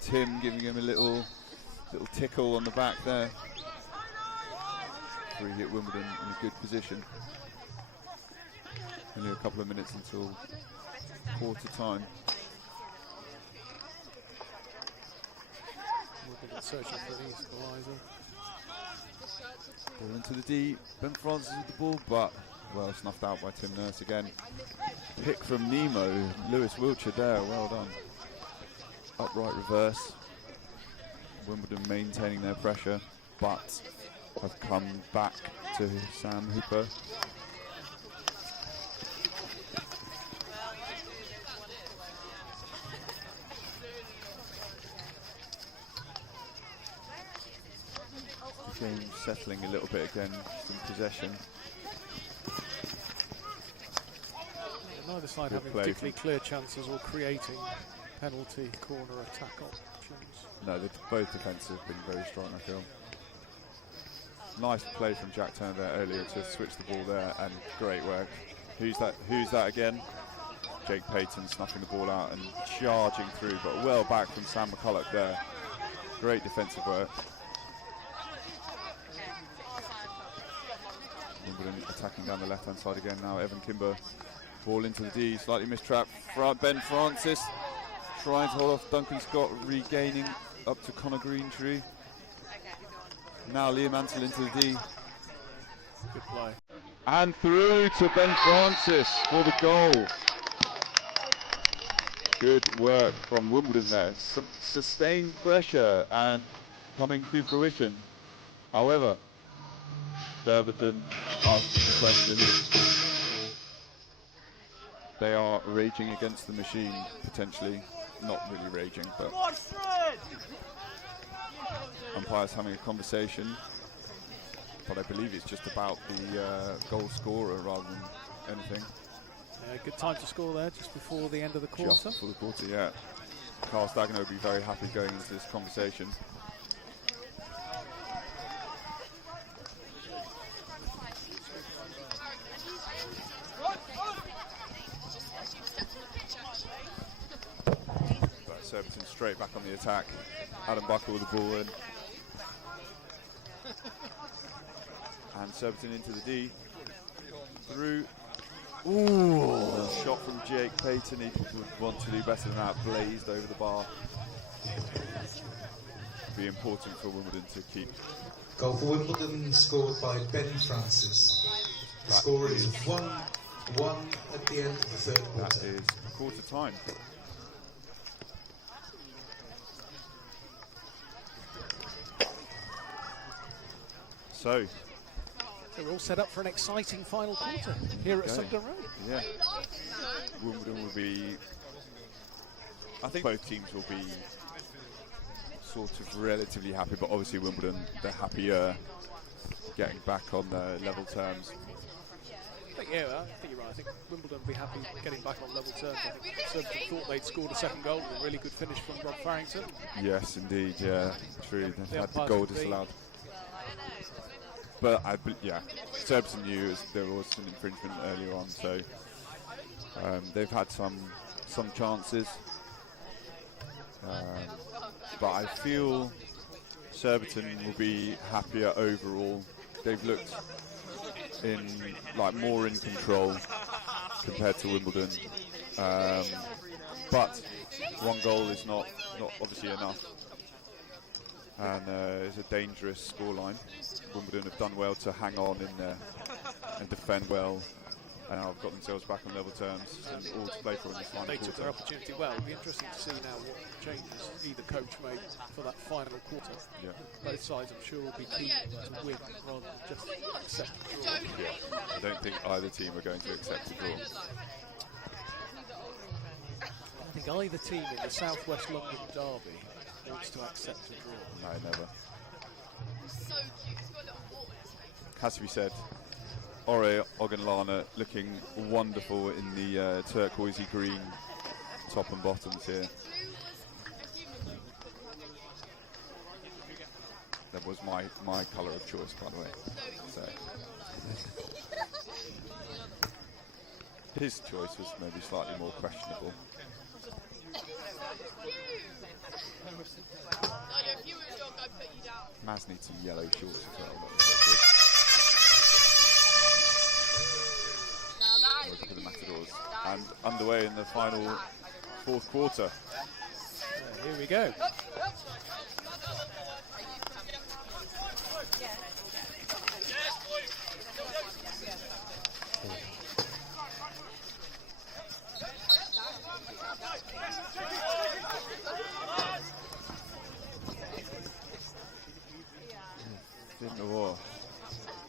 Tim giving him a little tickle on the back there. Free hit Wimbledon in a good position. Only a couple of minutes until quarter time. Searching for the equaliser. Ball into the D. Ben Francis with the ball, but well snuffed out by Tim Nurse again. Pick from Nemo. Lewis Wiltshire there. Well done. Upright reverse. Wimbledon maintaining their pressure, but have come back to Sam Hooper. Game settling a little bit again, some possession. Neither side having particularly clear chances or creating penalty corner attack options. No, both defences have been very strong, I feel. Nice play from Jack Turner there earlier to switch the ball there, and great work. Who's that again? Jake Payton snuffing the ball out and charging through, but well back from Sam McCulloch there. Great defensive work. Wimbledon attacking down the left-hand side again now. Evan Kimber, ball into the D, slightly mistrapped. Ben Francis trying to hold off Duncan Scott, regaining up to Connor Greentree. Now Liam Ansell into the D. Good play. And through to Ben Francis for the goal. Good work from Wimbledon there. Sustained pressure and coming to fruition. However, Surbiton asking the question. They are raging against the machine, potentially. Not really raging, but umpires having a conversation. But I believe it's just about the goal scorer rather than anything. Good time to score there, just before the end of the quarter. Just before the quarter, yeah. Carl Stagno will be very happy going into this conversation. Surbiton straight back on the attack. Adam Buckle with the ball in. And Surbiton into the D. Through. Ooh, shot from Jake Payton. He would want to do better than that. Blazed over the bar. Be important for Wimbledon to keep. Goal for Wimbledon scored by Ben Francis. The score is 1-0. 1 at the end of the third quarter. That is quarter time. So we're all set up for an exciting final quarter here at Sugden Road. Yeah. Wimbledon will be, I think both teams will be sort of relatively happy, but obviously Wimbledon, they're happier getting back on level terms. I think you're right. I think Wimbledon will be happy getting back on level terms. I think Surbiton thought they'd scored a second goal, a really good finish from Rob Farrington. Yes, indeed, yeah, true. They've had the goal disallowed. But Surbiton knew there was an infringement earlier on, so they've had some chances. But I feel Surbiton will be happier overall. They've looked more in control compared to Wimbledon. But one goal is not obviously enough. And it's a dangerous scoreline. Wimbledon have done well to hang on in there and defend well, and have got themselves back on level terms and all to play for in this final quarter. They took their opportunity well. It'll be interesting to see now what changes either coach made for that final quarter. Yeah. Both sides, I'm sure, will be keen to win rather than just accept the draw. Yeah. I don't think either team are going to accept a draw. I think either team in the South West London derby wants to accept a draw. No, never. So cute. It's got a little water in its face. Has to be said, Ore Ogunlana looking wonderful in the turquoisey green top and bottoms here. That was my colour of choice, by the way. So his choice was maybe slightly more questionable. If you were a dog, I'd put you down. Maz needs some yellow shorts as well. For the Matadors. And underway in the final fourth quarter. Here we go.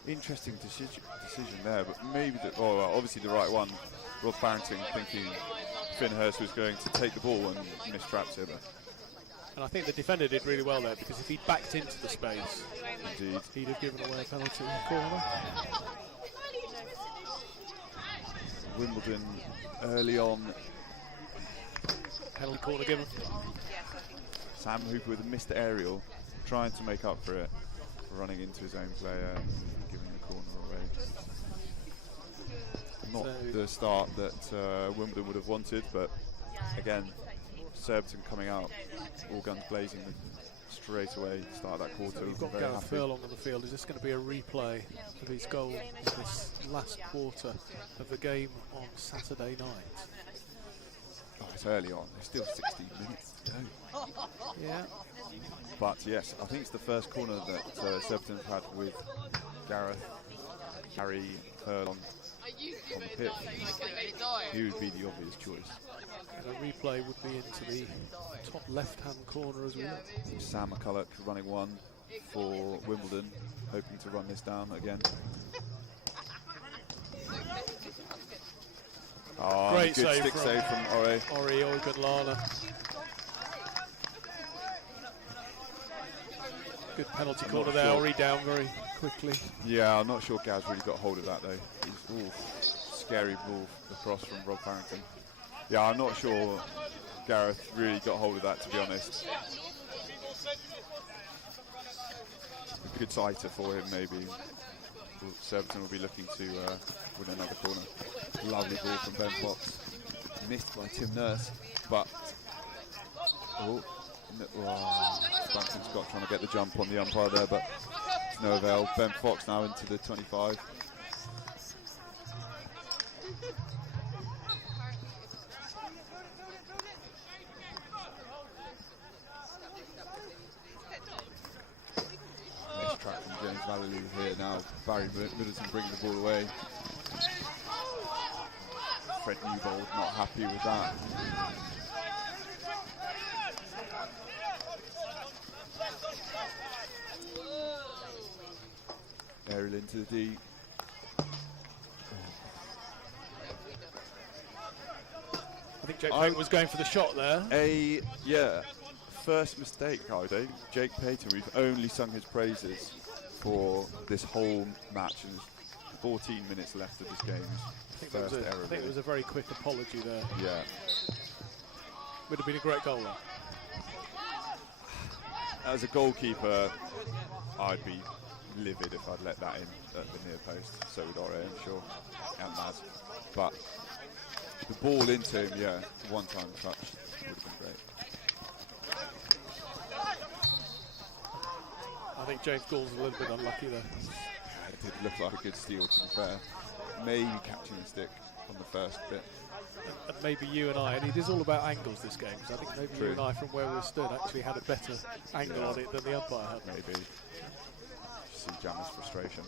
Interesting decision there, but maybe obviously the right one. Rob Farrington thinking Finn Hurst was going to take the ball and mistraps it. And I think the defender did really well there, because if he'd backed into the space, indeed, he'd have given away a penalty in the corner. Wimbledon early on. Penalty corner given. Sam Hooper with a missed aerial, trying to make up for it, running into his own player, giving the corner away. Not the start that Wimbledon would have wanted, but again, Surbiton coming out, all guns blazing straight away, start that quarter. So we've got Gareth Furlong on the field. Is this going to be a replay of his goal in this last quarter of the game on Saturday night? Oh, it's early on. There's still 16 minutes to go. Yeah. But yes, I think it's the first corner that Surbiton have had with Harry Furlong on the pitch. He would be the obvious choice. And a replay would be into the top left-hand corner as well. Sam McCulloch running one for Wimbledon, hoping to run this down again. Oh, great good save stick save from Ore. Ore Ogunlana. Good penalty corner there. Ore down very quickly. Yeah, I'm not sure Gaz really got hold of that though. Scary ball across from Rob Farrington. Yeah, I'm not sure Gareth really got hold of that, to be honest. A good sighter for him, maybe. Surbiton will be looking to win another corner. Lovely ball from Ben Fox. Missed by Tim Nurse, but Duncan Scott trying to get the jump on the umpire there, but it's no avail. Ben Fox now into the 25. Nice track from James Vallely here now. Barry Middleton bringing the ball away. Fred Newbold not happy with that. Aerial into the D. I think Jake Payton was going for the shot there. First mistake, Hardo. Jake Payton, we've only sung his praises for this whole match, and there's 14 minutes left of this game. I think it was a very quick apology there. Yeah. Would have been a great goal there. As a goalkeeper, I'd be livid if I'd let that in at the near post. So would Ore, I'm sure, and Maz. But the ball into him, one-time touch would have been great. I think James Gould's a little bit unlucky there. It did look like a good steal, to be fair. Maybe catching the stick on the first bit. And maybe you and I, and it is all about angles this game, because I think maybe True. you and I, from where we stood, actually had a better angle on it than the umpire had. Maybe. See Jammer's frustration.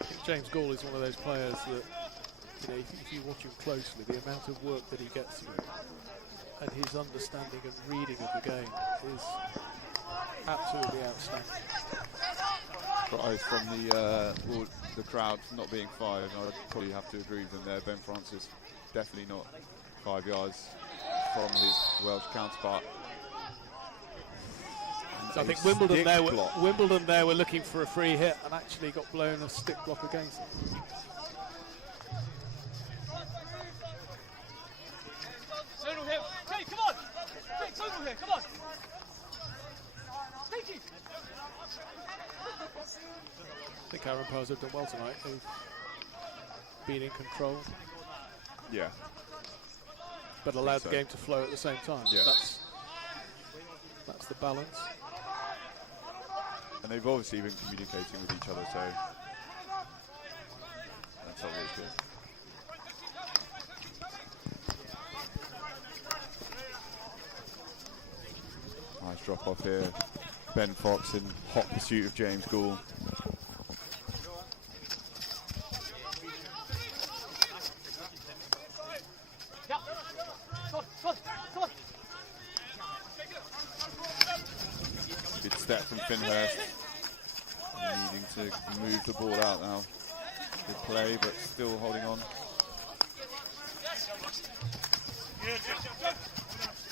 I think James Gould is one of those players that, if you watch him closely, the amount of work that he gets through and his understanding and reading of the game is absolutely outstanding. Cries from the crowd for not being 5, and I'd probably have to agree with them there. Ben Francis definitely not 5 yards from his Welsh counterpart. So I think Wimbledon there were looking for a free hit and actually got blown a stick block against them. Zonal here. Hey, come on! Hey, zonal here, come on! Take it! I think our umpires have done well tonight. They've been in control, Yeah. but allowed the game to flow at the same time. Yeah. That's the balance. And they've obviously been communicating with each other, so that's always good. Nice drop off here. Ben Fox in hot pursuit of James Gould. Good step from Finnhurst. Needing to move the ball out now. Good play, but still holding on.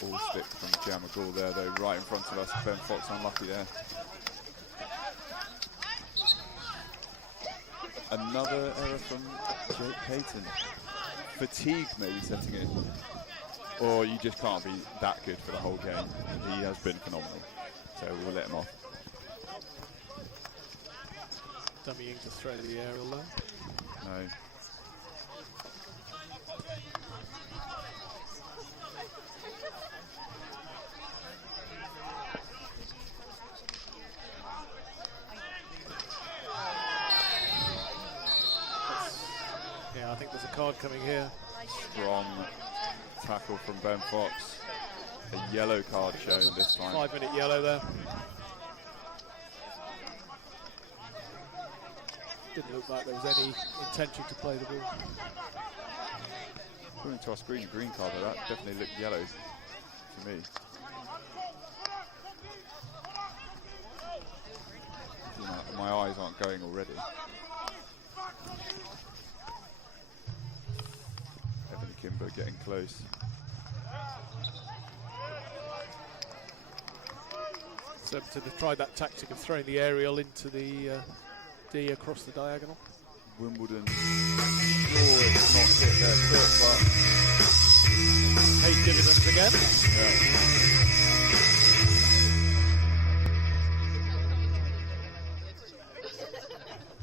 Ball stick from Jammer Gould there, though, right in front of us. Ben Fox unlucky there. Another error from Jake Payton. Fatigue maybe setting in. Or you just can't be that good for the whole game. He has been phenomenal. So we'll let him off. Dummying to throw the aerial there. No. Yeah, I think there's a card coming here. Strong tackle from Ben Fox. A yellow card shown this time. 5-minute yellow there. Didn't look like there was any intention to play the ball. According to our screen, a green card, but that definitely looked yellow to me. My eyes aren't going already. Evan Kimber getting close. So to try that tactic of throwing the aerial into the D across the diagonal. Wimbledon, sure it's not hit their foot, but Paid dividends again.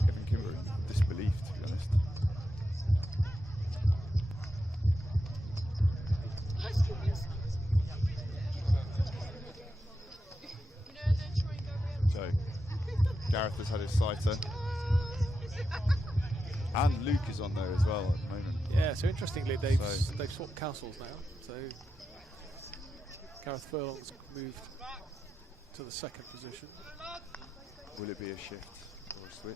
Evan Kimber in disbelief, to be honest. So, Gareth has had his sighter. And Luke is on there as well at the moment. Yeah, so interestingly, they've swapped castles now. So Gareth Furlong's moved to the second position. Will it be a shift or a switch?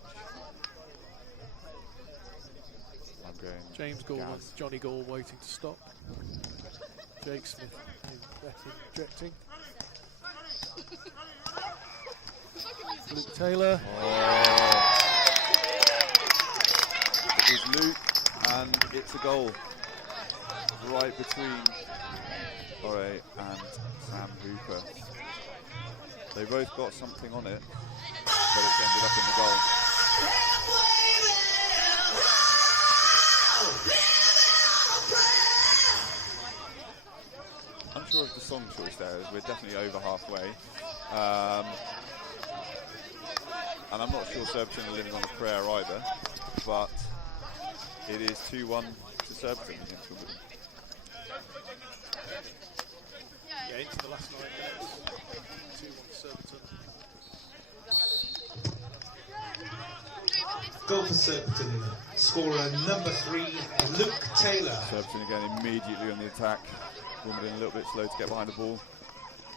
James Gall and Johnny Gall waiting to stop. Jake Smith in betting, objecting. Luke Taylor. It was Luke, and it's a goal. Right between Ore and Sam Hooper. They both got something on it, but it's ended up in the goal. Unsure of the song choice there, as we're definitely over halfway. And I'm not sure Surbiton are living on a prayer either, but it is 2-1 to Surbiton against Wimbledon. Yeah, into the last 9 minutes. 2-1 Surbiton. Goal for Surbiton. Scorer number 3, Luke Taylor. Surbiton again immediately on the attack. Wimbledon a little bit slow to get behind the ball.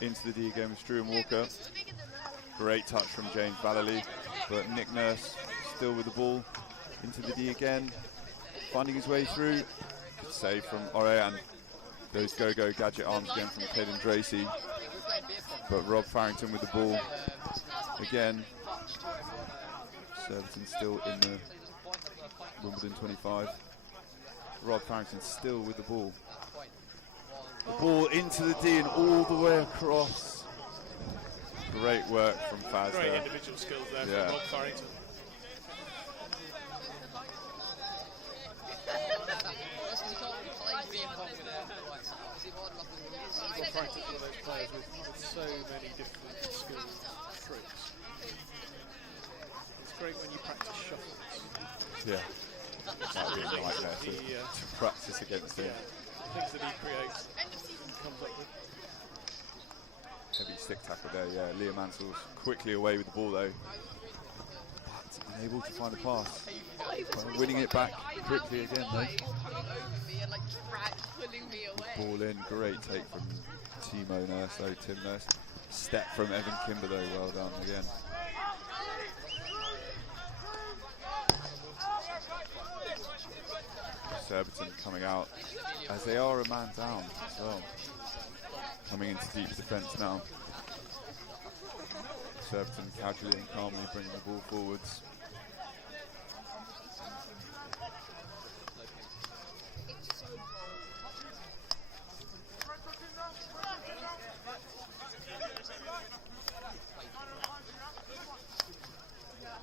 Into the D again with Struan Walker. Great touch from James Vallely, but Nick Nurse still with the ball. Into the D again, finding his way through. Good save from Ore, and those go-go gadget arms again from Caden Dracy. But Rob Farrington with the ball again. Surbiton still in the Wimbledon 25. Rob Farrington still with the ball. The ball into the D and all the way across. Great work from Faz Great there. individual skills there Yeah. from Rob Farrington. Rob Farrington's one of those players with so many different skills and tricks. It's great when you practice shuffles. Yeah. That'd be a nightmare to practice against him. Things that he creates and comes up with. Heavy stick tackle there, yeah. Liam Mansell's quickly away with the ball though. But unable to find a pass. Winning it back quickly again though. Ball in, great take from Timo Nurse though, Tim Nurse. Step from Evan Kimber though, well done again. Surbiton coming out as they are a man down as well. Coming into deep defence now. Surbiton casually and calmly bringing the ball forwards.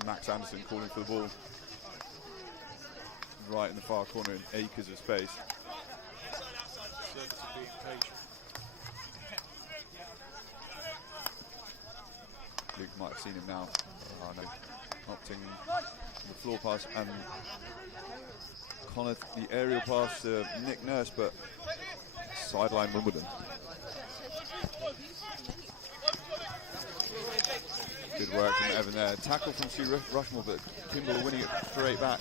Max Anderson calling for the ball. Right in the far corner in acres of space. Surbiton being patient. Luke might have seen him now. Oh no. Opting the floor pass and Connor the aerial pass to Nick Nurse, but sideline Wimbledon. Good work from Evan there. Tackle from Sue Rushmore, but Kimball winning it straight back.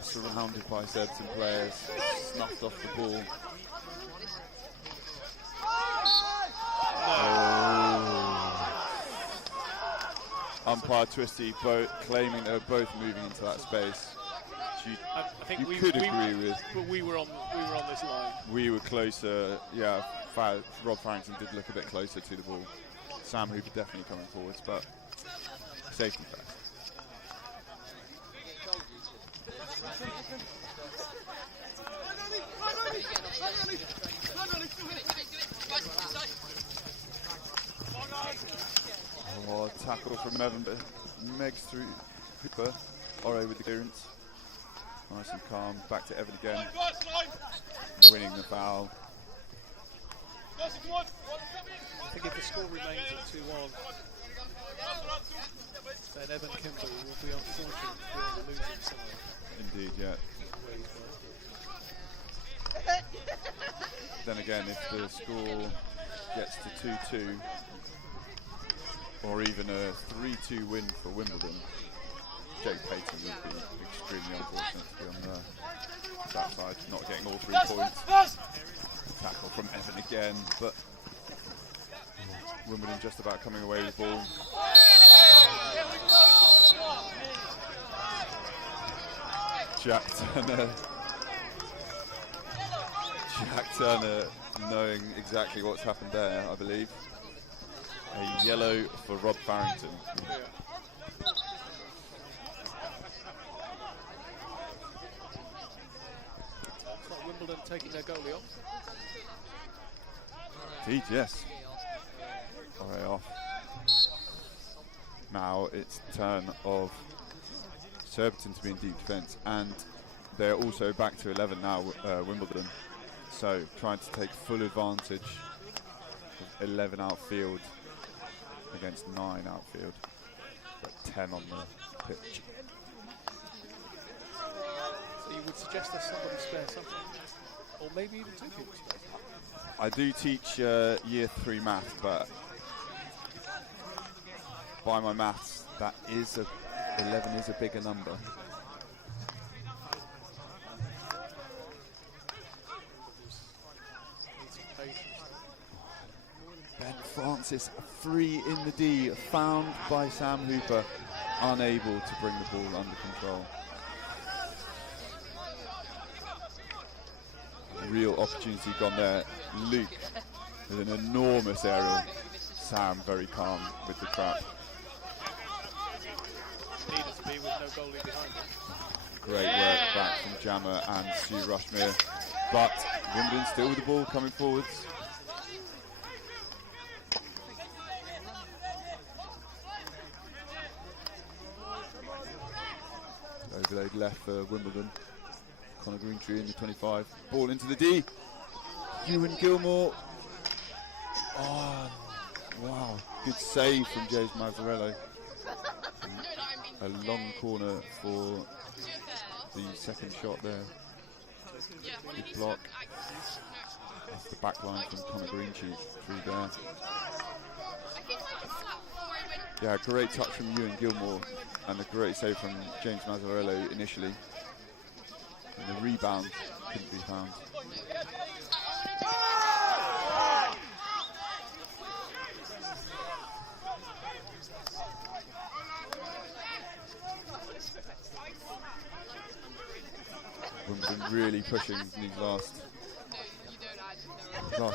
Surrounded by Surbiton players, snuffed off the ball. Umpire Twisty claiming they were both moving into that space. I think you we could agree with. But we were on this line. We were closer. Yeah, Rob Farrington did look a bit closer to the ball. Sam Hooper definitely coming forwards, but safety first. Oh, tackle from Evan, but Megs through Hooper. Ore with the clearance. Nice and calm. Back to Evan again. Winning the foul. I think if the score remains at 2-1, then Evan Kimball will be unfortunate to be on the losing side. Indeed, yeah. Then again, if the score gets to 2-2, or even a 3-2 win for Wimbledon, Jake Payton would be extremely unfortunate to be on that side, not getting all 3 points. Tackle from Evan again, but Wimbledon just about coming away with the ball. Jack Turner knowing exactly what's happened there, I believe. A yellow for Rob Farrington. Yeah. It's not Wimbledon taking their goalie off. Indeed, yes. Alright, off. Now it's the turn of Surbiton to be in deep defence, and they're also back to 11 now, Wimbledon. So trying to take full advantage of 11 outfield against 9 outfield, but 10 on the pitch. So you would suggest there's somebody spare something, or maybe even 2 people spare something? I do teach year 3 maths, but by my maths, 11 is a bigger number. Ben Francis, free in the D, found by Sam Hooper, unable to bring the ball under control. Real opportunity gone there. Luke with an enormous aerial. Sam very calm with the trap. Needed to be with no goalie behind him. Great work back from Jammer and Sue Rushmere, but Wimbledon still with the ball coming forwards. Overload left for Wimbledon. Connor Greentree in the 25. Ball into the D. Ewan Gilmore. Oh, wow. Good save from James Mazzarello. A long corner for the second shot there. Good block. That's the back line from Connor Greentree through there. Yeah, great touch from Ewan Gilmore and a great save from James Mazzarello initially. And the rebound couldn't be found. Wimbledon really pushing these last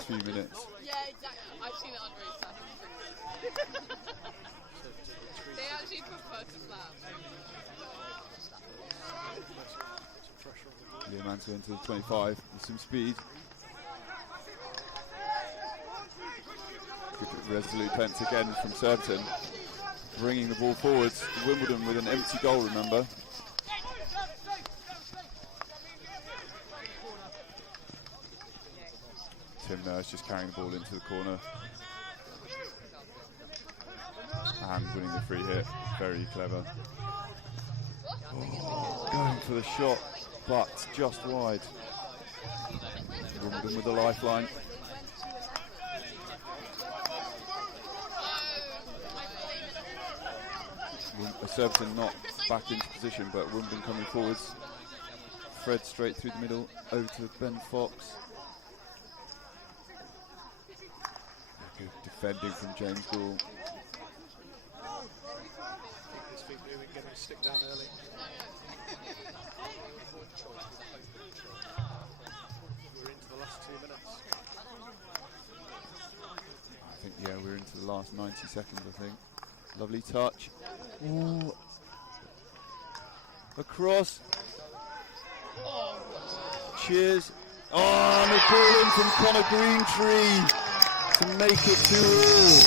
few minutes. Yeah, exactly. I've seen it on race stuff. They actually prefer to slap. Leomanta into the 25 with some speed. Good resolute fence again from Surbiton, bringing the ball forwards. Wimbledon with an empty goal, remember. Tim Nurse just carrying the ball into the corner and winning the free hit. Very clever. Oh, going for the shot, but just wide. Wimbledon with the lifeline. Surbiton not back into position, but Wimbledon coming forwards. Fred straight through the middle, over to Ben Fox. Good defending from James Gould. His feet moving, getting a stick down early. We're into the last 2 minutes. I think, yeah, we're into the last 90 seconds, I think. Lovely touch. Ooh. Across. Cheers. Oh, and a ball in from Connor Greentree to make it 2-all.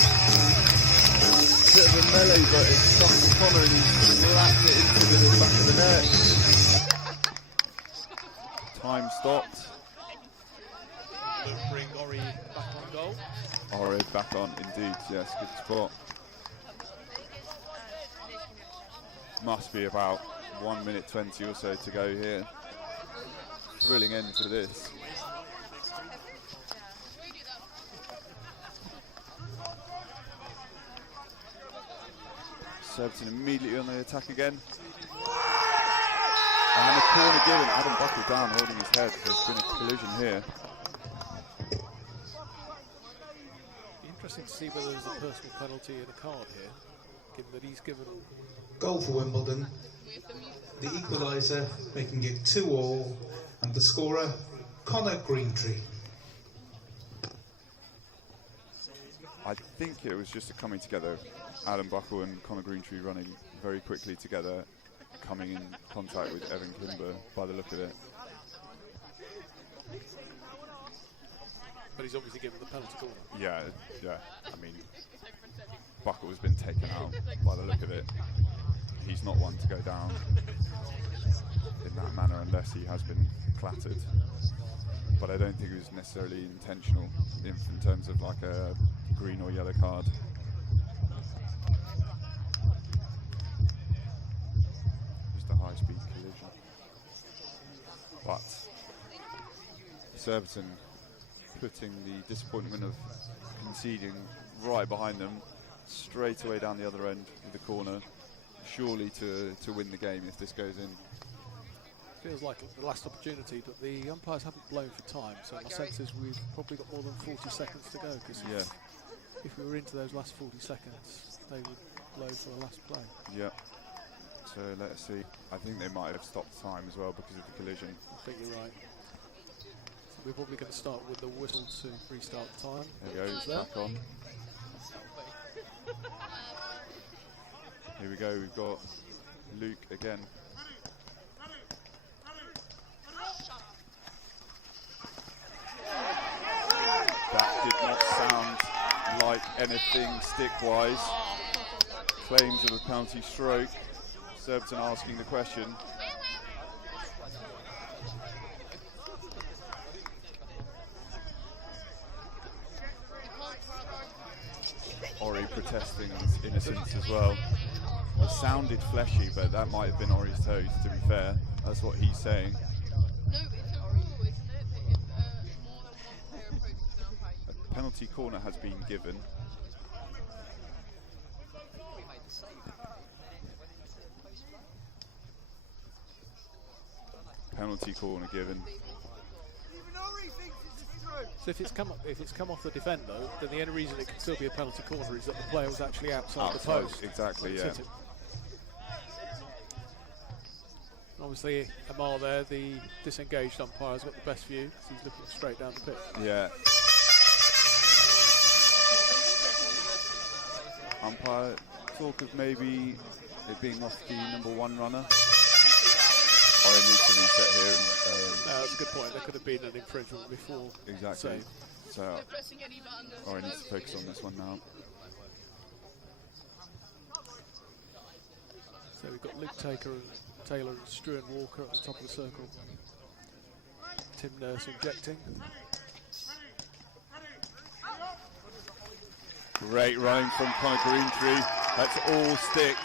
Bit of a melee, but it's stuck to Connor and he's slapped it into the back of the net. Time stopped. We'll bring Ori back on goal. Ori back on, indeed, yes, good spot. Must be about 1 minute 20 or so to go here. Thrilling end to this. Surbiton immediately on the attack again. And the corner given. Adam Buckle down holding his head. There's been a collision here. Interesting to see whether there's a personal penalty and a card here, given that he's given. Goal for Wimbledon. the equaliser, making it 2-all, and the scorer, Connor Greentree. I think it was just a coming together. Adam Buckle and Connor Greentree running very quickly together, coming in contact with Evan Kimber by the look of it. But he's obviously given the penalty corner. Yeah. I mean, Buckle has been taken out by the look of it. He's not one to go down in that manner unless he has been clattered. But I don't think it was necessarily intentional in terms of like a green or yellow card. Just a high-speed collision. But Surbiton putting the disappointment of conceding right behind them, straight away down the other end of the corner, surely to win the game if this goes in. Feels like the last opportunity, but the umpires haven't blown for time, so my sense is we've probably got more than 40 seconds to go, because if we were into those last 40 seconds, they would blow for the last play. Yeah. So let's see. I think they might have stopped time as well because of the collision. I think you're right. So we're probably going to start with the whistle to restart time. There we go, back on. Here we go, we've got Luke again. That did not sound like anything stick-wise. Claims of a penalty stroke. Surbiton asking the question. Ori protesting his innocence as well. It sounded fleshy, but that might have been Ori's toes, to be fair. That's what he's saying. No, it's a rule, isn't it? That if more than one player approaches an umpire, A penalty corner has been given. Penalty corner given. So if it's come off the defender, then the only reason it can still be a penalty corner is that the player was actually outside the post. Exactly, yeah. Obviously, Amar there, the disengaged umpire, has got the best view, so he's looking straight down the pitch. Yeah. Umpire, talk of maybe it being off the #1 runner. I need to reset here. That's a good point. There could have been an infringement before. Exactly. So pressing any button. I need to focus on this one now. So we've got Luke Taylor and Struan Walker at the top of the circle. Tim Nurse injecting. Great running from Connor Greentree. That's all stick.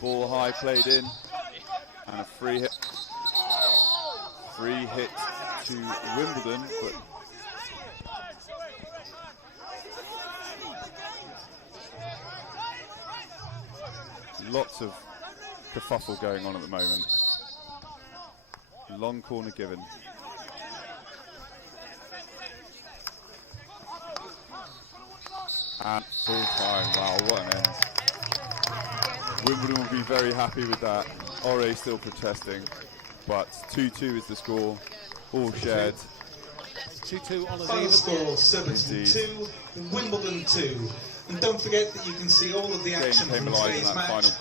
Ball high played in. And a free hit. Free hit to Wimbledon. But lots of kerfuffle going on at the moment. Long corner given. And full time. Wow, what an end. Wimbledon will be very happy with that. Ore still protesting, but 2-2 is the score. All shared. 2-2 on Final score, Surbiton 2, Wimbledon 2. And don't forget that you can see all of the action from today's match